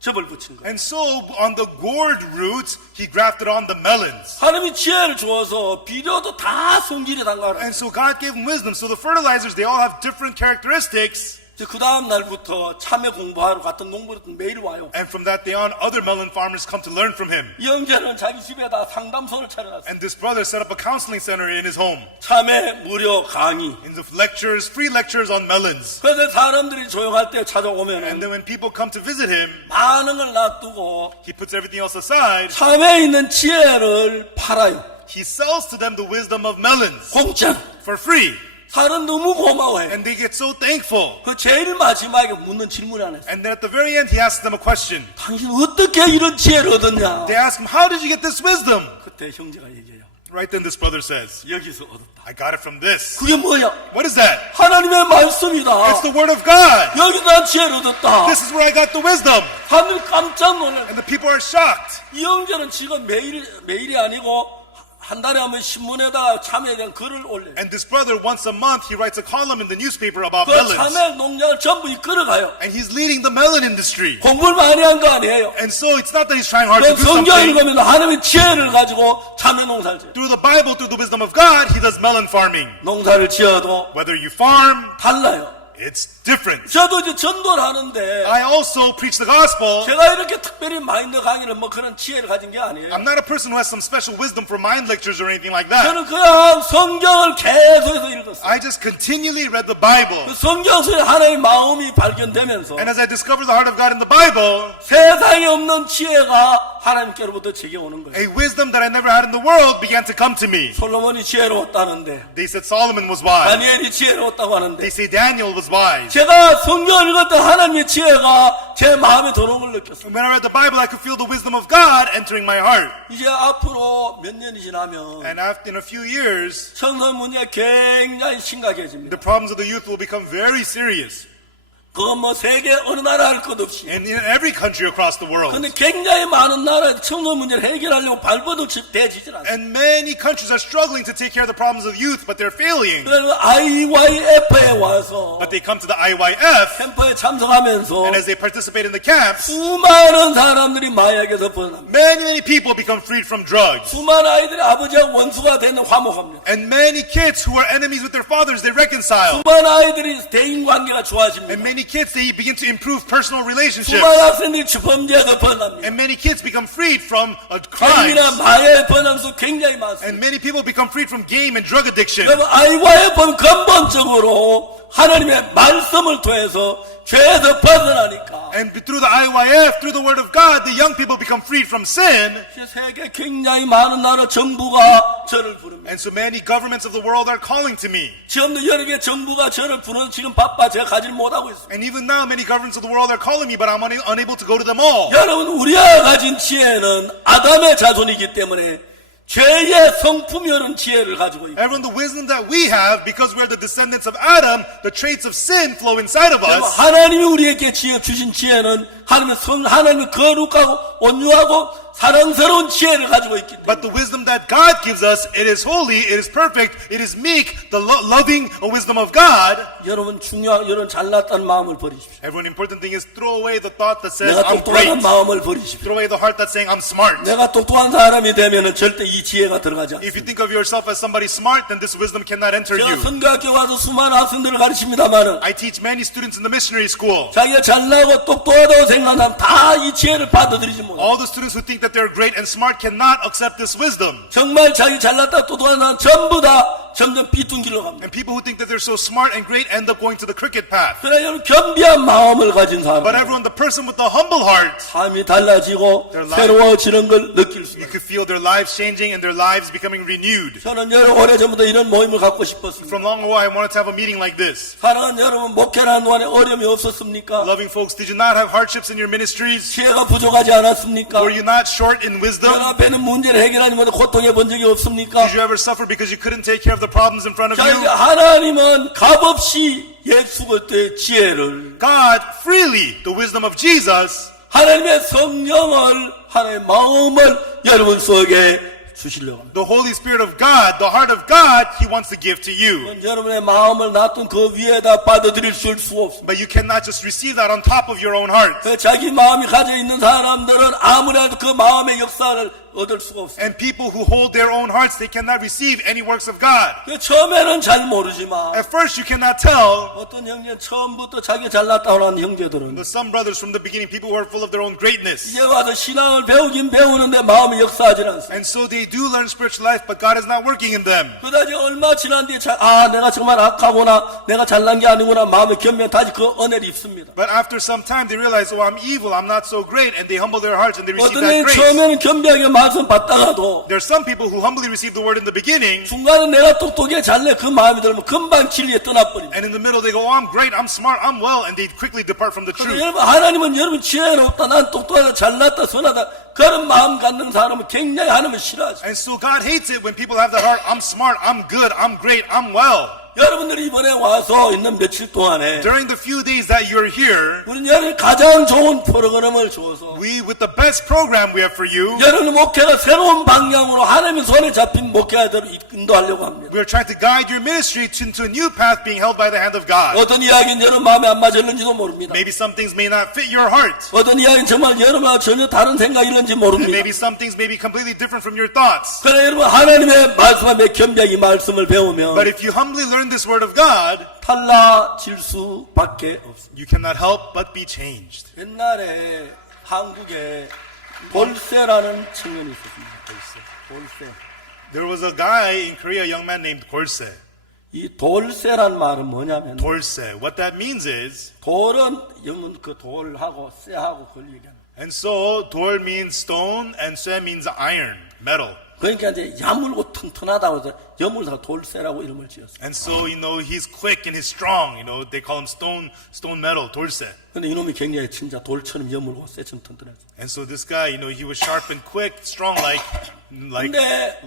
접을 붙인 거예요. and so on the gourd root, he grafted on the melons. 하나님이 지혜를 주어서 비료도 다 성질이 담가라. And so God gave him wisdom. So the fertilizers, they all have different characteristics. 그 다음 날부터 참외 공부하러 갔던 농부들은 매일 와요. And from that day on, other melon farmers come to learn from him. 이 형제는 자기 집에다 상담소를 차려놨어요. And this brother set up a counseling center in his home. 참외 무료 강의. In the lectures, free lectures on melons. 그래서 사람들이 조용할 때 찾아오면 And then when people come to visit him, 많은 걸 놔두고 he puts everything else aside. 참외에 있는 지혜를 팔아요. He sells to them the wisdom of melons 공짜. for free. 사람 너무 고마워해. And they get so thankful. 그 제일 마지막에 묻는 질문이 하나 있어요. And then at the very end, he asks them a question. 당신 어떻게 이런 지혜를 얻었냐? They ask him, how did you get this wisdom? 그때 형제가 얘기해요. Right then this brother says, 여기서 얻었다. I got it from this. 그게 뭐야? What is that? 하나님의 말씀이다. It's the word of God. 여기서 난 지혜를 얻었다. This is where I got the wisdom. 사람들이 깜짝 놀래. And the people are shocked. 이 형제는 지금 매일이 아니고 한 달에 한 번 신문에다 참외에 대한 글을 올려요. And this brother, once a month, he writes a column in the newspaper about 그 melons. 참외 농장을 전부 이끌어가요. And he's leading the melon industry. 공부를 많이 한 거 아니에요. And so it's not that he's trying hard to 그 do 성경 something. 읽으면 하나님의 지혜를 가지고 참외 농사를 지어요. Through the Bible, through the wisdom of God, he does melon farming. 농사를 지어도 Whether you farm, 달라요. it's different. 저도 이제 전도를 하는데 I also preach the gospel. 제가 이렇게 특별히 마인드 강의를 뭐 그런 지혜를 가진 게 아니에요. I'm not a person who has some special wisdom for mind lectures or anything like that. 저는 그냥 성경을 계속해서 읽었어요. I just continually read the Bible. 그 성경 속에 하나님의 마음이 발견되면서 And as I discovered the heart of God in the Bible, 세상에 없는 지혜가 하나님께로부터 제게 오는 거예요. a wisdom that I never had in the world began to come to me. 솔로몬이 지혜로웠다는데 They said Solomon was wise. 다니엘이 지혜로웠다고 하는데 They say Daniel was wise. 제가 성경을 읽을 때 하나님의 지혜가 제 마음에 들어온 걸 느꼈어요. When I read the Bible, I could feel the wisdom of God entering my heart. 이제 앞으로 몇 년이 지나면 And after in a few years, 청소년 문제가 굉장히 심각해집니다. the problems of the youth will become very serious. 그건 뭐 세계 어느 나라 할 것 없이. And in every country across the world. 근데 굉장히 많은 나라에서 청소년 문제를 해결하려고 발버둥 대지질 않아요. And many countries are struggling to take care of the problems of youth, but they're failing. 그래서 IYF에 와서 But they come to the IYF, 캠프에 참석하면서 and as they participate in the camps, 수많은 사람들이 마약에서 벗어납니다. many people become freed from drugs. 수많은 아이들이 아버지와 원수가 되는 화목합니다. And many kids who are enemies with their fathers, they reconcile. 수많은 아이들이 대인관계가 좋아집니다. And many kids, they begin to improve personal relationships. 수많은 학생들이 범죄에서 벗어납니다. And many kids become freed from crimes. 게임이나 마약에 벗어나면서 굉장히 많습니다. And many people become freed from game and drug addiction. 여러분 IYF은 근본적으로 하나님의 말씀을 통해서 죄에서 벗어나니까 And through the IYF, through the word of God, the young people become freed from sin. 세계 굉장히 많은 나라 정부가 저를 부릅니다. And so many governments of the world are calling to me. 지금도 여러 개 정부가 저를 부르는 지금 바빠 제가 가지를 못하고 있습니다. And even now, many governments of the world are calling me, but I'm unable to go to them all. 여러분 우리가 가진 지혜는 아담의 자손이기 때문에 죄의 성품이라는 지혜를 가지고 있고 Everyone, the wisdom that we have, because we're the descendants of Adam, the traits of sin flow inside of us. 하나님이 우리에게 지혜 주신 지혜는 하나님의 거룩하고 온유하고 사랑스러운 지혜를 가지고 있기 때문에 But the wisdom that God gives us, it is holy, it is perfect, it is meek, the loving wisdom of God. 여러분 여러분 잘났다는 마음을 버리십시오. Everyone, important thing is throw away the thought that says 내가 I'm 똑똑하다는 great. 마음을 버리십시오. Throw away the heart that's saying I'm smart. 내가 똑똑한 사람이 되면은 절대 이 지혜가 들어가지 않습니다. If you think of yourself as somebody smart, then this wisdom cannot enter 제가 you. 선교학교 와서 수많은 학생들을 가르칩니다만은 I teach many students in the missionary school. 자기가 잘나고 똑똑하다고 생각하는 다 이 지혜를 받아들이지 못해요. All the students who think that they're great and smart cannot accept this wisdom. 정말 자기 잘났다 똑똑한 사람 전부 다 점점 비뚱길로 갑니다. And people who think that they're so smart and great end up going to the crooked path. 그러나 여러분 겸비한 마음을 가진 사람 But everyone, the person with the humble heart, 삶이 달라지고 Their life- 새로워지는 걸 느낄 수 you 있어요. could feel their lives changing and their lives becoming renewed. 저는 여러 오래전부터 이런 모임을 갖고 싶었습니다. From long ago, I wanted to have a meeting like this. 사랑하는 여러분, 목회하는 동안에 어려움이 없었습니까? Loving folks, did you not have hardships in your ministries? 지혜가 부족하지 않았습니까? Were you not short in wisdom? 연합에는 문제를 해결하지 못해 고통해 본 적이 없습니까? Did you ever suffer because you couldn't take care of the problems in front of 자, 이제 you? 하나님은 값없이 예수 그리스도의 지혜를 God freely, the wisdom of Jesus, 하나님의 성령을 하나님의 마음을 여러분 속에 주시려고 합니다. the Holy Spirit of God, the heart of God, He wants to give to you. 여러분의 마음을 놔둔 그 위에다 받아들일 수가 없습니다. But you cannot just receive that on top of your own heart. 그 자기 마음이 가져 있는 사람들은 아무래도 그 마음의 역사를 얻을 수가 없습니다. And people who hold their own hearts, they cannot receive any works of God. 그 처음에는 잘 모르지만 At first, you cannot tell. 어떤 형제는 처음부터 자기가 잘났다고 하는 형제들은 But some brothers from the beginning, people who are full of their own greatness. 이제 와서 신앙을 배우긴 배우는데 마음이 역사하지 않습니다. And so they do learn spiritual life, but God is not working in them. 그다지 얼마 지난 뒤에 내가 정말 악하구나, 내가 잘난 게 아니구나 마음에 겸면 다시 그 은혜를 입습니다. But after some time, they realize, oh, I'm evil, I'm not so great, and they humble their hearts and they receive 어떤 that 애 grace. 처음에는 겸비하게 말씀 받다가도 There's some people who humbly receive the word in the beginning, 중간에 내가 똑똑해 잘내 그 마음이 들면 금방 진리에 떠나버립니다. and in the middle they go, oh, I'm great, I'm smart, I'm well, and they quickly depart from the truth. 여러분 하나님은 여러분 지혜는 없다, 난 똑똑하다, 잘났다, 선하다 그런 마음 갖는 사람은 굉장히 하나님을 싫어하죠. And so God hates it when people have that heart, I'm smart, I'm good, I'm great, I'm well. 여러분들이 이번에 와서 있는 며칠 동안에 During the few days that you're here, 우리는 여러분 가장 좋은 프로그램을 줘서 we, with the best program we have for you, 여러분의 목회가 새로운 방향으로 하나님의 손에 잡힌 목회자들을 인도하려고 합니다. we are trying to guide your ministry into a new path being held by the hand of God. 어떤 이야기는 여러분 마음에 안 맞을는지도 모릅니다. Maybe some things may not fit your heart. 어떤 이야기는 정말 여러분과 전혀 다른 생각이 있는지 And 모릅니다. maybe some things may be completely different from your thoughts. 그러나 여러분 하나님의 말씀에 겸비하게 이 말씀을 배우면 But if you humbly learn this word of God, 달라질 수밖에 없습니다. you cannot help but be changed. 옛날에 한국에 돌쇠라는 청년이 있었습니다. 돌쇠. There was a guy in Korea, a young man named Gorse. 이 돌쇠란 말은 뭐냐면 Gorse. What that means is, 돌은 영은 그 돌하고 쇠하고 그걸 얘기하는. and so dor means stone and se means iron, metal. 그러니까 이제 야물고 튼튼하다고 해서 여물다가 돌쇠라고 이름을 지었어요. And so, he's quick and he's strong. They call him stone metal, 돌쇠. 근데 이놈이 굉장히 진짜 돌처럼 여물고 쇠처럼 튼튼했어요. And so this guy, he was sharp and quick, strong 근데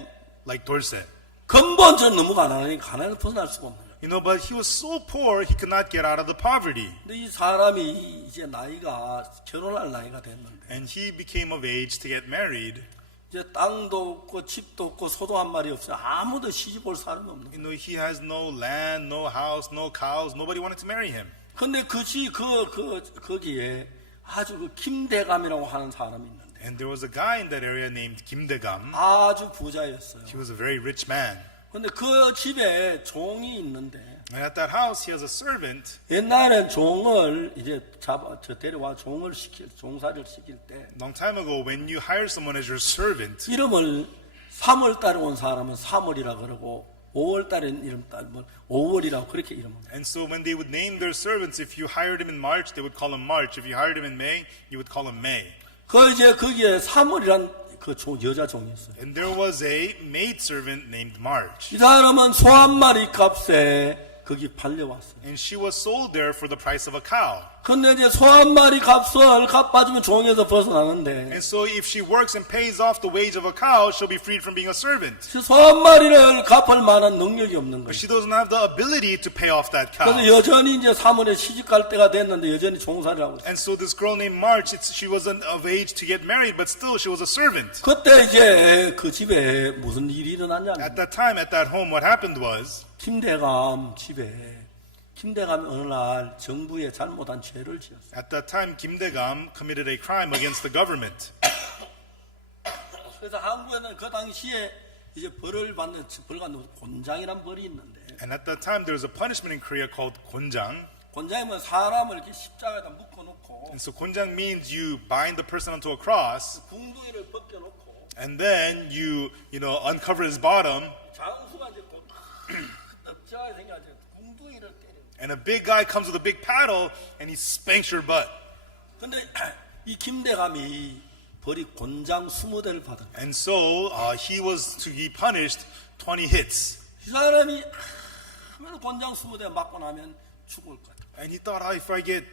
like 돌쇠. 근본적으로 너무 가난하니까 가난을 벗어날 수가 없는 거예요. But he was so poor, he could not get out of the poverty. 근데 이 사람이 이제 나이가 결혼할 나이가 됐는데 And he became of age to get married. 이제 땅도 없고 집도 없고 소도 한 마리 없어요. 아무도 시집 올 사람이 없는 거예요. He has no land, no house, no cows. Nobody wanted to marry him. 근데 거기에 아주 그 김대감이라고 하는 사람이 있는데 And there was a guy in that area named Kim Daegam. 아주 부자였어요. He was a very rich man. 근데 그 집에 종이 있는데 And at that house, he has a servant. 옛날엔 종을 이제 데려와 종살이를 시킬 때 Long time ago, when you hire someone as your servant, 이름을 3월달에 온 사람은 3월이라 그러고 5월달에 이름 따면 5월이라고 그렇게 이름을. and so when they would name their servants, if you hired him in March, they would call him March. If you hired him in May, you would call him May. 거기에 3월이란 그 여자 종이 있어요. And there was a maid servant named March. 이 사람은 소 한 마리 값에 거기 팔려왔어요. And she was sold there for the price of a cow. 근데 이제 소 한 마리 값을 갚아주면 종에서 벗어나는데 And so if she works and pays off the wage of a cow, she'll be freed from being a servant. 소 한 마리를 갚을 만한 능력이 없는 거예요. But she doesn't have the ability to pay off that 그래서 cow. 여전히 이제 사물에 시집 갈 때가 됐는데 여전히 종살이를 하고 있어요. And so this girl named March, she wasn't of age to get married, but still she was a servant. 그때 이제 그 집에 무슨 일이 일어났냐면 At that time, at that home, what happened was 김대감 집에 김대감이 어느 날 정부에 잘못한 죄를 지었어요. at that time Kim Dae-gam committed a crime against the government. 그래서 한국에는 그 당시에 이제 벌을 받는 곤장이란 벌이 있는데 And at that time, there was a punishment in Korea called 곤장. 곤장이면 사람을 이렇게 십자가에다 묶어놓고 And so 곤장 means you bind the person onto a cross, 궁둥이를 벗겨놓고 and then you uncover his bottom, 장수가 이제 넓적하게 생겨가지고 궁둥이를 때려요. and a big guy comes with a big paddle, and he spanks your butt. 근데 이 김대감이 벌이 곤장 20대를 받은 거예요. And so he was to be punished 20 hits. 이 사람이 하면 곤장 20대 맞고 나면 죽을 것 같아요. And he thought, if I get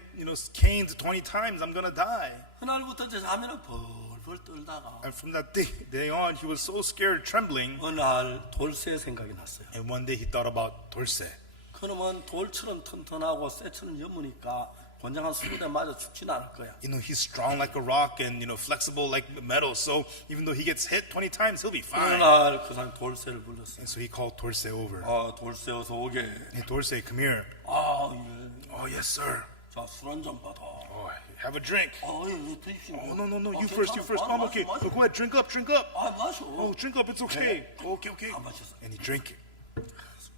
caned 20 times, I'm gonna die. 그날부터 이제 자면은 벌벌 떨다가 And from that day on, he was so scared, trembling. 어느 날 돌쇠 생각이 났어요. And one day he thought about 돌쇠. 그놈은 돌처럼 튼튼하고 쇠처럼 여무니까 곤장 한 20대 맞아 죽진 않을 거야. He's strong like a rock and flexible like metal. So even though he gets hit 20 times, he'll be 어느 fine. 날 그 사람 돌쇠를 불렀어요. And so he called 돌쇠 over. 아 돌쇠 어서 오게. Hey, 돌쇠, come here. 아 예. Oh yes, sir. 자 술 한 잔 받아. Oh, have a drink. 예, 드십시오. Oh no, 아, you first, you first. 괜찮아. I'm okay. 마셔, Go ahead, drink up, drink up. 아 마셔. Oh, drink up. It's okay. Okay. 아 마셨어. And he drank it.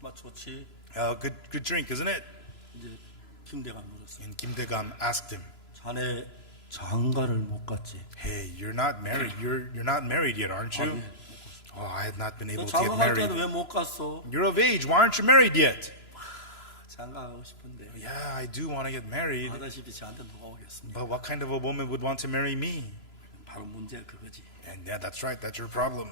맛 좋지. Good drink, isn't it? 이제 김대감 물었어. And Kim Dae-gam asked him, 자네 장가를 못 갔지. "Hey, you're not married. You're not married yet, aren't you?" Oh, I had not been able to get 장가 갈 때는 married. 왜 못 갔어? You're of age. Why aren't you married yet? 장가 가고 싶은데. Yeah, I do want to get married. 하다시피 저한테 누가 오겠습니까? But what kind of a woman would want to marry me? 바로 문제 그거지. And yeah, that's right. That's your problem.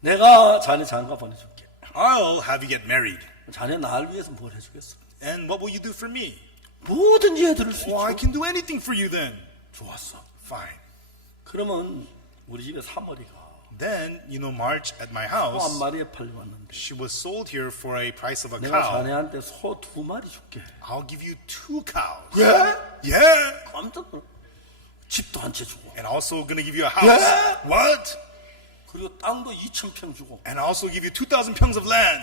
내가 자네 장가 보내줄게. I'll have you get married. 자네 날 위해서 뭘 해주겠어? And what will you do for me? 뭐든지 해드릴 수 Well, I 있죠. can do anything for you then. 좋았어. Fine. 그러면 우리 집에 사머리가 Then, March at my 소 한 house, 마리에 팔려왔는데 she was sold here for a price of a 내가 cow. 자네한테 소 2마리 줄게. I'll give you 2 cows. 예? Yeah. 깜짝 놀라. 집도 한 채 주고 And also gonna give you a house. Yeah. What? 그리고 땅도 2,000평 주고. And I also give you 2,000 평s of land.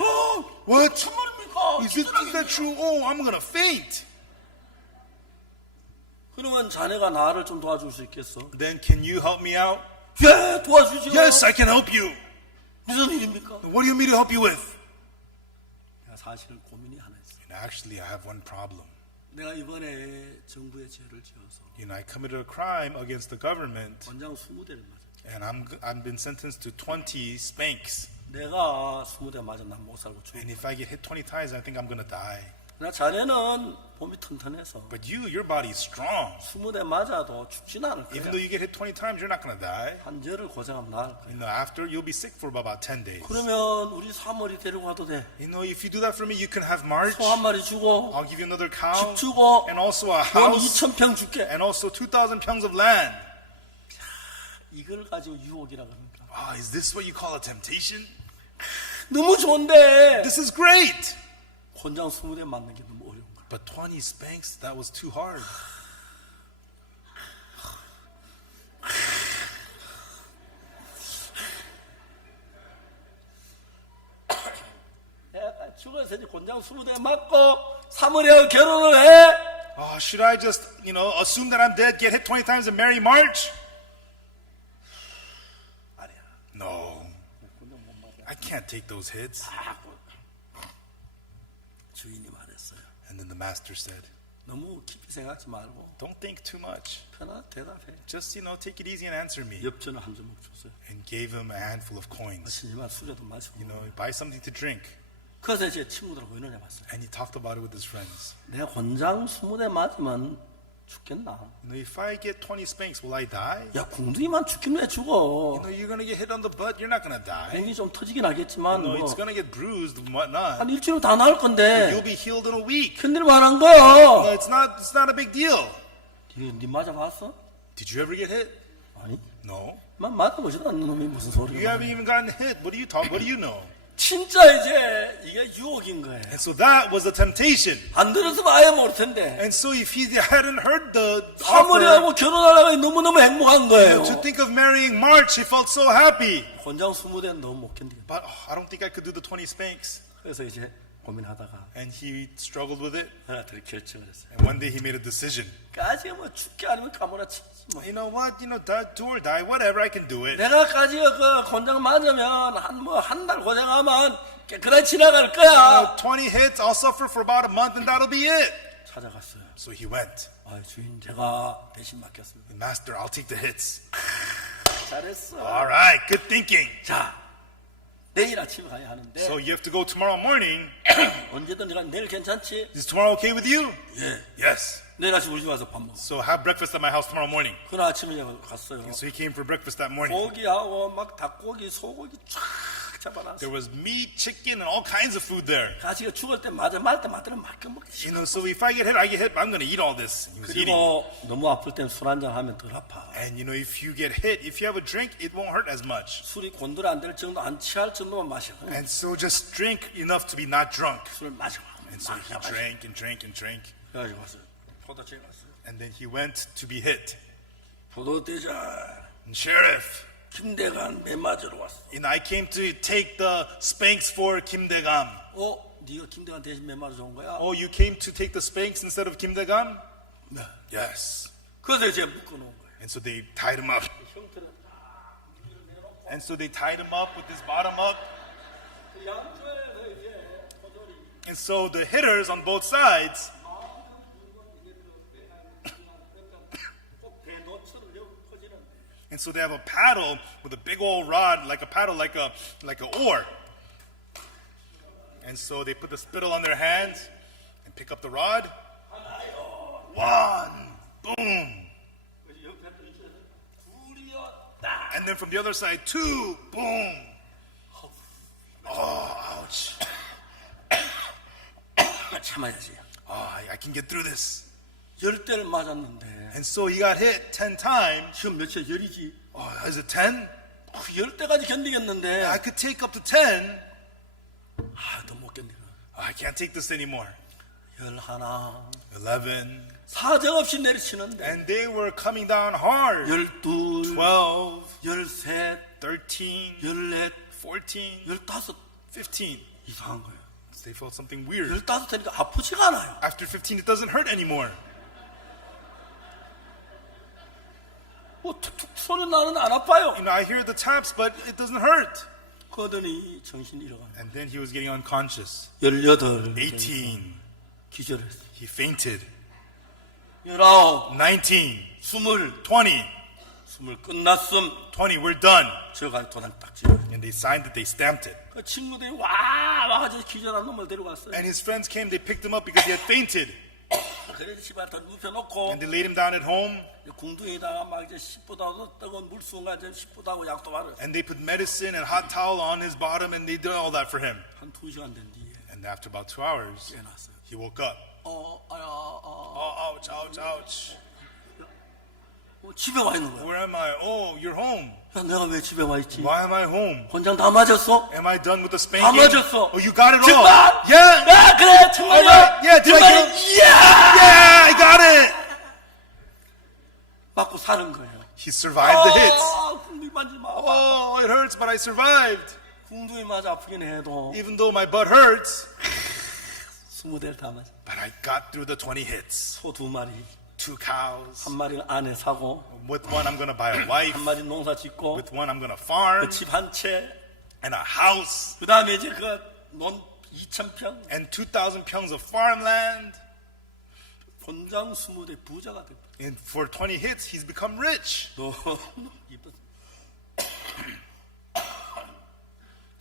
What? 정말입니까? Is that true? Oh, I'm gonna faint. 그러면 자네가 나를 좀 도와줄 수 있겠어? Then can you help me out? 예, 도와주죠. Yes, I can help you. 무슨 일입니까? What do you want me to help you with? 내가 사실 고민이 하나 있어. And actually, I have one problem. 내가 이번에 정부에 죄를 지어서 I committed a crime against the government, 권장 20대를 맞았죠. and I've been sentenced to 20 spanks. 내가 20대 맞아 난 못 살고 죽어. And if I get hit 20 times, I think I'm gonna die. 나 자네는 몸이 튼튼해서 But your body is strong. 20대 맞아도 죽지는 않을 Even 거야. though you get hit 20 times, you're not gonna die. 한 열을 고생하면 나을 거야. After, you'll be sick for about 10 days. 그러면 우리 사머리 데리고 가도 돼. If you do that for me, you can have March. 소 한 마리 주고 I'll give you another cow. 집 주고 And also a 돈 house. 2,000평 줄게. And also 2,000 평s of land. 이걸 가지고 유혹이라 그럽니까? Ah, is this what you call a temptation? 너무 좋은데 This is great. 권장 20대 맞는 게 너무 어려운 거야. But 20 spanks, that was too hard. 내가 죽어서 이제 권장 20대 맞고 사머리하고 결혼을 해? Oh, should I just, assume that I'm dead, get hit 20 times, and marry March? 아니야. No, 권장 못 맞아. I can't take those hits. 주인이 말했어요. And then the master said, 너무 깊이 생각하지 말고 don't think too much. 편하게 대답해. Just, take it easy and answer me. 엽전을 한 주먹 줬어요. And gave him a handful of coins. 마시지만 술에도 마시고. Buy something to drink. 그래서 제 친구들하고 의논해 봤어요. And he talked about it with his friends. 내가 권장 20대 맞으면 죽겠나? If I get 20 spanks, will I die? 야, 궁둥이만 죽긴 왜 죽어? You're gonna get hit on the butt. You're not gonna die. 궁이 좀 터지긴 하겠지만 뭐 It's gonna get bruised and whatnot. 한 일주일 다 나을 건데 You'll be healed in a week. 큰일만한 거야. It's not a big deal. 니 맞아봤어? Did you ever get hit? 아니, No. 맞아보지도 않는 놈이 무슨 You 소리야? haven't even gotten hit. What do you know? 진짜 이제 이게 유혹인 거예요. And so that was the temptation. 안 들었으면 아예 모를 텐데. And so if he hadn't heard the offer 사모리하고 결혼하려고 너무너무 행복한 거예요. to think of marrying March, he felt so happy. 권장 20대는 너무 못 견디겠다. But I don't think I could do the 20 spanks. 그래서 이제 고민하다가 And he struggled with it. 하나들이 결정을 했어요. And one day he made a decision. 까지가 뭐 죽게 아니면 까무라치지 뭐. You know what? Do or die, whatever, I can do it. 내가 까지가 그 권장 맞으면 한 달 고생하면 깨끗하게 지나갈 거야. 20 hits, I'll suffer for about a month and that'll be it. 찾아갔어요. So he went. 아, 주인 제가 대신 맡겼습니다. Master, I'll take the hits. 잘했어. All right, good thinking. 자, 내일 아침에 가야 하는데 So you have to go tomorrow morning. 언제든 내가 내일 괜찮지? Is tomorrow okay with you? 예. Yes. 내일 아침 우리 집 와서 밥 먹어. So have breakfast at my house tomorrow morning. 그날 아침에 제가 갔어요. So he came for breakfast that morning. 고기하고 막 닭고기, 소고기 쫙 잡아놨어. There was meat, chicken, and all kinds of food there. 가시가 죽을 때 맞아 말 때마다는 맡겨 먹기 싫어. So if I get hit, I get hit, but I'm going to eat all this. He was eating. 그리고 너무 아플 땐 술 한잔 하면 덜 아파. And if you get hit, if you have a drink, it won't hurt as much. 술이 곤두레 안 될 정도, 안 취할 정도만 마셔. And so just drink enough to be not drunk. 술 마셔. And so he drank and drank and drank. 그래가지고 갔어요. 포도주에 갔어요. And then he went to be hit. 포도대장 And sheriff, 김대관 매 맞으러 왔어. and I came to take the spanks for Kim Dae-gam. 네가 김대관 대신 매 맞으러 온 거야? Oh, you came to take the spanks instead of Kim Dae-gam? 네. Yes. 그래서 이제 묶어놓은 거예요. And so they tied him up. 형태는 And so they tied him up with his bottom up. 양쪽에서 이제 포도리 And so the hitters on both sides, 꼭 대노처럼 여기 퍼지는데 and so they have a paddle with a big old rod, like a paddle, like a oar. And so they put the spittle on their hands and pick up the rod. One, boom. 그래서 옆에 또 있어서 둘이요 딱 And then from the other side, two, boom. Oh, ouch. 참아야지. Oh, I can get through this. 10대를 맞았는데 And so he got hit 10 times. 지금 몇이야? 10이지. Oh, is it 10? 10대까지 견디겠는데 I could take up to 10. 너 못 견디나. I can't take this anymore. 11 11. 사정없이 내리치는데 And they were coming down hard. 12 12, 13 13, 14 14, 15 15. 이상한 거예요. They felt something weird. 15 되니까 아프지가 않아요. After 15, it doesn't hurt anymore. 툭툭 소리 나는 안 아파요. I hear the taps, but it doesn't hurt. 그러더니 정신이 잃어가요. And then he was getting unconscious. 18 18, 기절했어. he fainted. 19 19, 20 20, 끝났음. 20, we're done. 저가 도장 딱 찍어. And they signed it, they stamped it. 그 친구들이 와가지고 기절한 놈을 데려갔어요. And his friends came, they picked him up because he had fainted. 그래서 집에 다 눕혀놓고 And they laid him down at home. 궁둥이다가 막 이제 10분하고 뜨거운 물수가 이제 10분하고 약도 바르. And they put medicine and hot towel on his bottom, and they did all that for him. 한 2시간 된 뒤에 And after about 2 hours, 깨어났어요. he woke up. Oh, ouch, ouch, ouch. 집에 와 있는 거야. Where am I? Oh, you're home. 야, 내가 왜 집에 와 있지? Why am I home? 권장 다 맞았어? Am I done with the 다 spanking? 맞았어. Oh, you got it all. 정말? Yeah. 야, 그래, 정말이야. Alright, yeah, did I 정말, get him? 이야! Yeah, I got it. 맞고 사는 거예요. He survived the hits. 궁둥이 만지지 마. Oh, it hurts, but I survived. 궁둥이 맞아 아프긴 해도 Even though my butt hurts, 20대를 다 맞아. but I got through the 20 hits. 소 2마리, 2 cows. 한 마리는 아내 사고, With one, I'm going to buy a wife. 한 마리 농사 짓고, With one, I'm going to farm. 집 한 채, And a house. 그 다음에 이제 논 2,000평, And 2,000 pyongs of farmland. 권장 20대 부자가 됐다. And for 20 hits, he's become rich.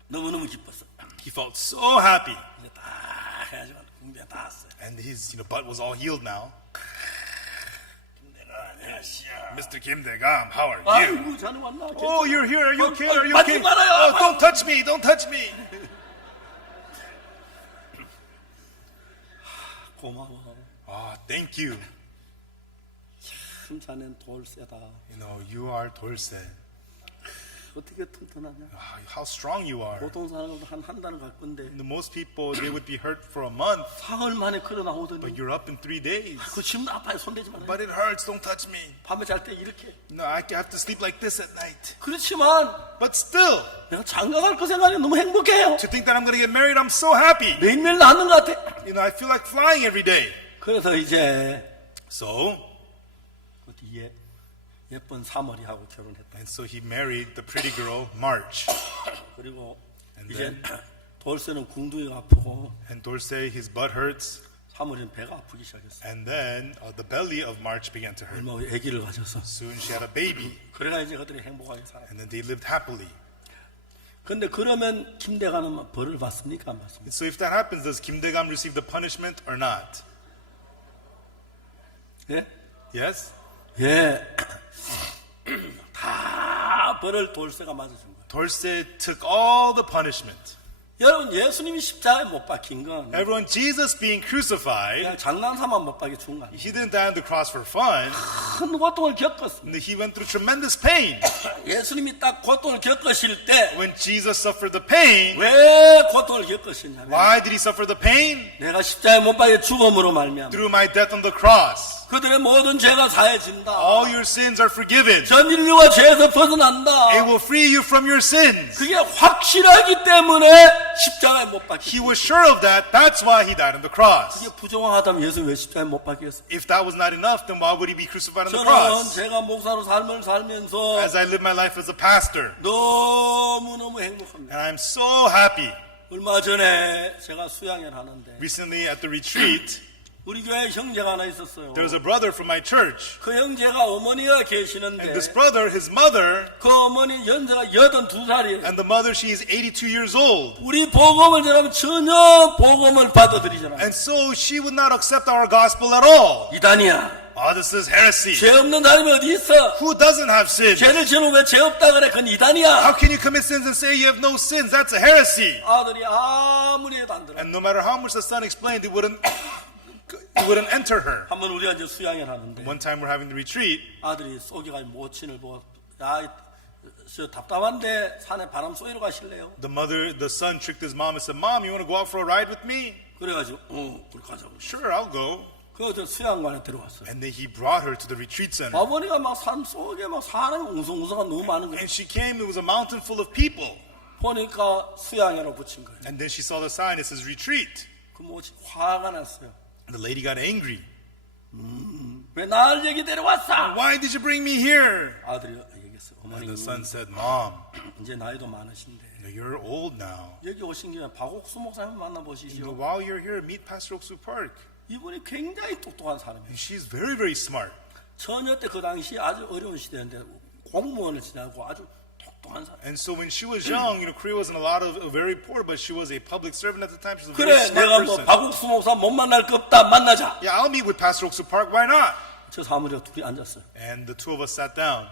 너무너무 기뻤어. He felt so happy. 이제 다 해가지고 궁둥이 다 왔어요. And his butt was all healed now. Mr. Kim Dae-gam, how are you? 아이고 자네 왔나? Oh, you're here. Are you okay? Are you 맞지 okay? 말아요. Oh, don't touch me. Don't touch me. 고마워. Oh, thank you. 참 자네는 돌쇠다. You know, you are 돌쇠. 어떻게 튼튼하냐? How strong you are. 보통 사람은 한 달을 갈 건데 The most people, they would be hurt for a month, 사흘 만에 걸어 나오더니 but you're up in 3 days. 그 지금 아파요. 손대지 말아요. But it hurts. Don't touch me. 밤에 잘 때 이렇게. No, I have to sleep like this at night. 그렇지만 But still, 내가 장가갈 거 생각하니 너무 행복해요. to think that I'm going to get married, I'm so happy. 매일매일 낳는 것 같아. You know, I feel like flying every day. 그래서 이제 So, 그 뒤에 예쁜 사머리하고 결혼했다. and so he married the pretty girl, March. 그리고 And 이제 then- 돌쇠는 궁둥이가 아프고 And 돌쇠, his butt hurts. 사머리는 배가 아프기 시작했어. And then the belly of March began to hurt. 얼마 후에 아기를 가졌어. Soon she had a baby. 그래가 이제 그들이 행복하게 살아. And then they lived happily. 근데 그러면 김대관은 벌을 받습니까? 안 받습니까? So if that happens, does Kim Dae-gam receive the punishment or not? 예? Yes? 예. 다 벌을 돌쇠가 맞아준 거예요. 돌쇠 took all the punishment. 여러분 예수님이 십자가에 못 박힌 건 Everyone, Jesus being crucified, 그냥 장난삼아 못 박혀 죽은 거 아니에요. he didn't die on the cross for fun. 큰 고통을 겪었습니다. He went through tremendous pain. 예수님이 딱 고통을 겪으실 때 When Jesus suffered the pain, 왜 고통을 겪으셨냐면 why did he suffer the pain? 내가 십자가에 못 박혀 죽음으로 말미암아 Through my death on the cross. 그들의 모든 죄가 사해진다. All your sins are forgiven. 전 인류가 죄에서 벗어난다. It will free you from your sins. 그게 확실하기 때문에 십자가에 못 박혔다. He was sure of that. That's why he died on the cross. 이게 부정하다면 예수 왜 십자가에 못 박혔어? If that was not enough, then why would he be crucified on the 저는 cross? 제가 목사로 삶을 살면서 As I live my life as a pastor, 너무너무 행복합니다. and I'm so happy. 얼마 전에 제가 수양회를 하는데 Recently at the retreat, 우리 교회에 형제가 하나 있었어요. there was a brother from my church. 그 형제가 어머니가 And 계시는데 this brother, his mother, 그 어머니 연세가 82살이에요. and the mother, she is 82 years old. 우리 복음을 전하면 전혀 복음을 받아들이잖아요. And so she would not accept our gospel at all. 이단이야. Oh, this is heresy. 죄 없는 사람이 어디 있어? Who doesn't have sin? 죄를 지으면 왜 죄 없다 그래? 그건 How 이단이야. can you commit sins and say you have no sins? That's a heresy. 아들이 아무리 해도 안 들어. And no matter how much the son explained, it wouldn't enter her. 한번 우리가 이제 수양회를 하는데 One time we're having the retreat, 아들이 속이가 모친을 보고 야, 저 답답한데 산에 바람 쏘이러 가실래요? the son tricked his mom and said, "Mom, you want to go out for a ride with me?" 그래가지고 그래 가자고. Sure, I'll go. 그저 수양관에 들어왔어요. And then he brought her to the retreat center. 아버니가 막 산 속에 막 사람이 웅성웅성한 너무 많은 거예요. And she came, it was a mountain full of people. 보니까 수양회로 붙인 거예요. And then she saw the sign, it says retreat. 그 모친 화가 났어요. And the lady got angry. 왜 나를 여기 데려왔어? Why did you bring me here? 아들이 얘기했어요. And 어머니 the son said, "Mom, 이제 나이도 많으신데 you're old now. 여기 오신 김에 박옥수 목사님 You know, 만나보시죠. while you're here, meet Pastor Oksu Park. 이분이 굉장히 똑똑한 사람이에요. And she's very, very smart. 처녀 때 그 당시 아주 어려운 시대인데 공무원을 지나고 아주 똑똑한 사람. And so when she was young, Korea wasn't a lot of very poor, but she was a public servant at the time. She was a 그래 very smart 내가 뭐 person. 박옥수 목사 못 만날 거 없다 만나자. Yeah, I'll meet with Pastor Oksu Park. Why not? 저 사무리가 둘이 앉았어요. And the two of us sat down.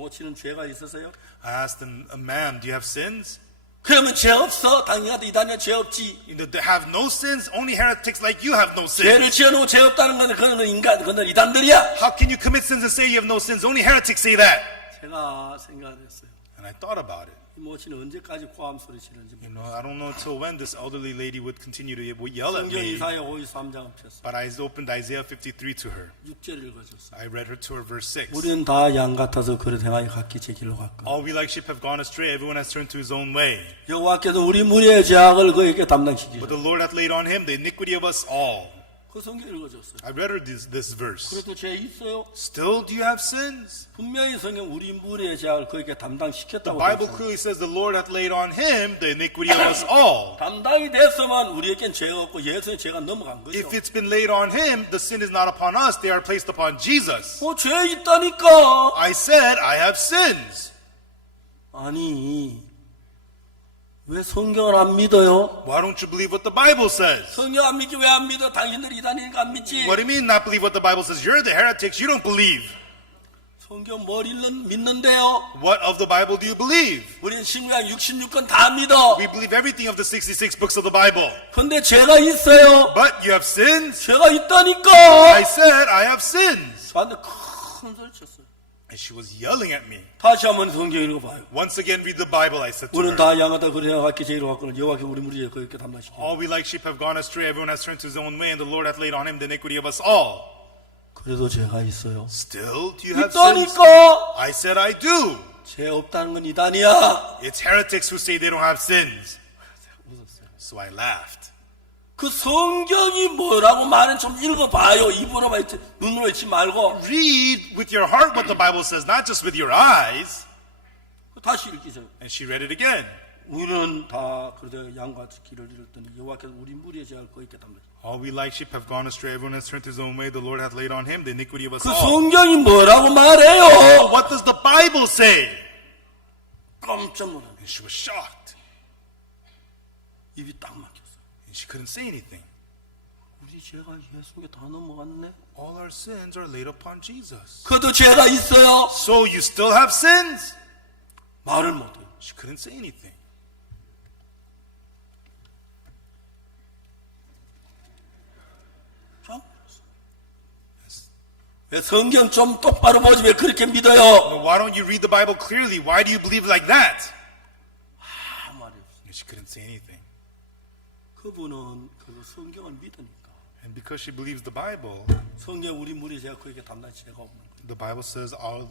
모치는 죄가 있으세요? I asked them, "Ma'am, do you have sins?" 그러면 죄 없어. 당연하다 이단이야 죄 없지. You know, they have no sins. Only heretics like you have no 죄를 sins. 지어놓고 죄 없다는 건 그거는 인간, 그거는 이단들이야. How can you commit sins and say you have no sins? Only heretics say that. 제가 생각했어요. And I thought about it. 이 모치는 언제까지 고함 소리 지르는지 You know, I don't know until when this elderly lady would continue to yell at 성경 me. 이사야 53장을 폈어요. But I opened Isaiah 53 to her. 6절을 읽어줬어요. I read her to her verse 6. 우리는 다 양 같아서 그릇 행하여 각기 제 길로 갔고 All we like sheep have gone astray. Everyone has turned to his own way. 여호와께서 우리 무리의 죄악을 그에게 담당시키시고 But the Lord hath laid on him the iniquity of us all. 그 성경 읽어줬어요. I read her this verse. 그래도 죄 있어요? Still, do you have sins? 분명히 성경 우리 무리의 죄악을 그에게 The 담당시켰다고 Bible 했어요. clearly says the Lord hath laid on him the iniquity of us all. 담당이 됐으면 우리에겐 죄가 없고 예수의 죄가 넘어간 거죠. If it's been laid on him, the sin is not upon us, they are placed upon Jesus. 죄 있다니까. I said, I have sins. 아니 왜 성경을 안 믿어요? Why don't you believe what the Bible says? 성경 안 믿지 왜 안 믿어? 당신들 이단이니까 안 믿지. What do you mean not believe what the Bible says? You're the heretics, you don't believe. 성경 뭘 믿는데요? What of the Bible do you believe? 우리는 신구약 66권 다 믿어. We believe everything of the 66 books of the Bible. 근데 죄가 있어요. But you have sins? 죄가 있다니까. I said, I have sins. 저한테 큰 소리 쳤어요. And she was yelling at me. 다시 한번 성경 읽어봐요. Once again, read the Bible, I said to 우리는 her. 다 양하다 그래야 갖기 제일 왔거든. 여호와께 우리 무리에 그렇게 담당시켜. All we like sheep have gone astray. Everyone has turned to his own way, and the Lord hath laid on him the iniquity of us all. 그래도 죄가 있어요. Still, do you have sins? 있다니까. I said, I do. 죄 없다는 건 이단이야. It's heretics who say they don't have sins. 웃었어요. So I laughed. 그 성경이 뭐라고 말은 좀 읽어봐요. 입으로만 읽지, 눈으로 읽지 말고. Read with your heart what the Bible says, not just with your eyes. 다시 읽기죠. And she read it again. 우리는 다 그러되 양과 길을 잃었더니 여호와께서 우리 무리에 제할 거 있게 담당. All we like sheep have gone astray. Everyone has turned to his own way. The Lord hath laid on him the iniquity of us 그 all. 성경이 뭐라고 말해요? What does the Bible say? 깜짝 놀랐어요. And she was shocked. 입이 딱 막혔어요. And she couldn't say anything. 우리 죄가 예수께 다 넘어갔네. All our sins are laid upon Jesus. 그도 죄가 있어요. So you still have sins? 말을 못해요. She couldn't say anything. 왜 성경 좀 똑바로 보지 왜 그렇게 믿어요? Well, why don't you read the Bible clearly? Why do you believe like that? 아무 말이 없어요. And she couldn't say anything. 그분은 그 성경을 믿으니까 And because she believes the Bible, 성경 우리 무리 제가 그에게 담당 죄가 없는 거예요. the Bible says our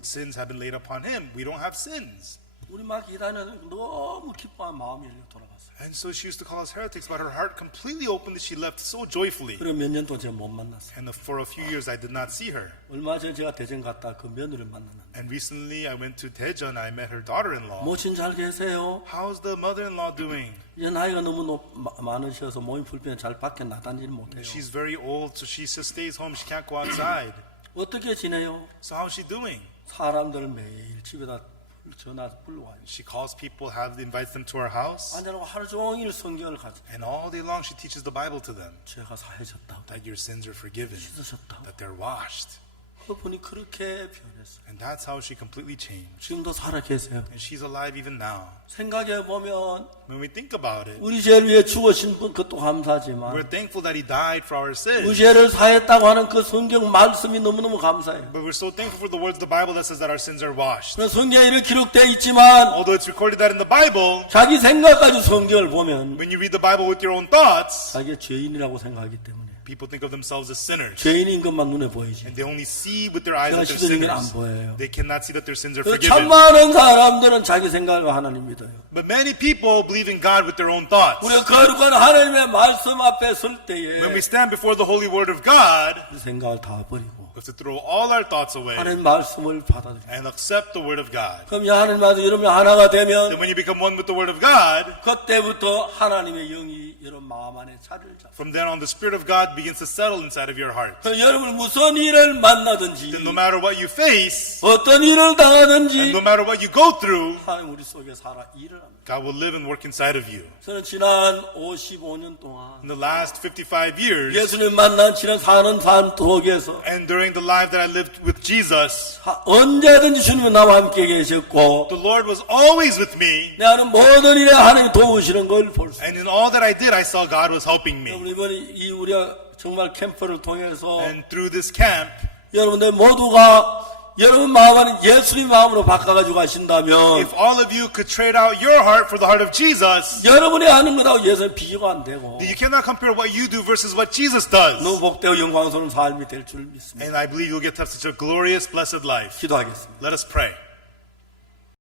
sins have been laid upon him. We don't have sins. 우리 막 이단에는 너무 기뻐한 마음이 이렇게 돌아갔어요. And so she used to call us heretics, but her heart completely opened that she left so joyfully. 그리고 몇 년 동안 제가 못 만났어요. And for a few years, I did not see her. 얼마 전에 제가 대전 갔다 그 며느리를 만났는데 And recently, I went to Daejeon. I met her daughter-in-law. 모친 잘 계세요? How's the mother-in-law doing? 이제 나이가 너무 많으셔서 몸이 불편해 잘 밖에 나다니지 못해요. She's very old, so she just stays home. She can't go outside. 어떻게 지내요? So how's she doing? 사람들 매일 집에다 전화 불러와요. She calls people, invites them to her house, 앉아놓고 하루 종일 성경을 가지고 and all day long she teaches the Bible to them. 죄가 사해졌다고 That your sins are forgiven, 씻으셨다고 that they're washed. 그분이 그렇게 변했어요. And that's how she completely changed. 지금도 살아 계세요. And she's alive even now. 생각해 보면 When we think about it, 우리 죄를 위해 죽으신 분 그것도 감사하지만 we're thankful that he died for our 우리 sins. 죄를 사했다고 하는 그 성경 말씀이 너무너무 감사해요. But we're so thankful for the words of the Bible that says that our sins are washed. 그래서 성경에 이렇게 기록되어 있지만 Although it's recorded that in the Bible, 자기 생각 가지고 성경을 보면 when you read the Bible with your own thoughts, 자기가 죄인이라고 생각하기 때문에 people think of themselves as sinners. 죄인인 것만 눈에 보이지. And they only see with their eyes that they're 씻어진 게 안 sinners. 보여요. They cannot see that their sins are 그 forgiven. 참 많은 사람들은 자기 생각을 하나님 믿어요. But many people believe in God with their own thoughts. 우리가 거룩한 하나님의 말씀 앞에 설 때에 When we stand before the holy word of God, 그 생각을 다 버리고 we have to throw all our thoughts away 하나님 말씀을 받아들여요. and accept the word of God. 그럼 하나님 말씀 여러분이 하나가 되면 Then when you become one with the word of God, 그때부터 하나님의 영이 여러분 마음 안에 자리를 잡아요. from then on the Spirit of God begins to settle inside of your heart. 그럼 여러분 무슨 일을 만나든지 Then no matter what you face, 어떤 일을 and 당하든지 no matter what you go through, 하나님 우리 속에 살아 일을 합니다. God will live and work inside of you. 저는 지난 55년 동안 In the last 55 years, 예수님 만난 지난 사는 삶 속에서 and during the life that I lived with Jesus, 언제든지 주님은 나와 함께 계셨고 the Lord was always with me. 내 하는 모든 일에 하나님이 도우시는 걸 볼 수 있어요. And in all that I did, I saw God was helping me. 여러분 이번에 이 우리가 정말 캠프를 통해서 And through this camp, 여러분들 모두가 여러분 마음을 예수님 마음으로 바꿔가지고 가신다면 if all of you could trade out your heart for the heart of Jesus, 여러분이 하는 것하고 예수님 비교가 안 되고 you cannot compare what you do versus what Jesus does. 너무 복되고 영광스러운 삶이 될 줄 믿습니다. And I believe you'll get to have such a glorious, blessed life. 기도하겠습니다. Let us pray.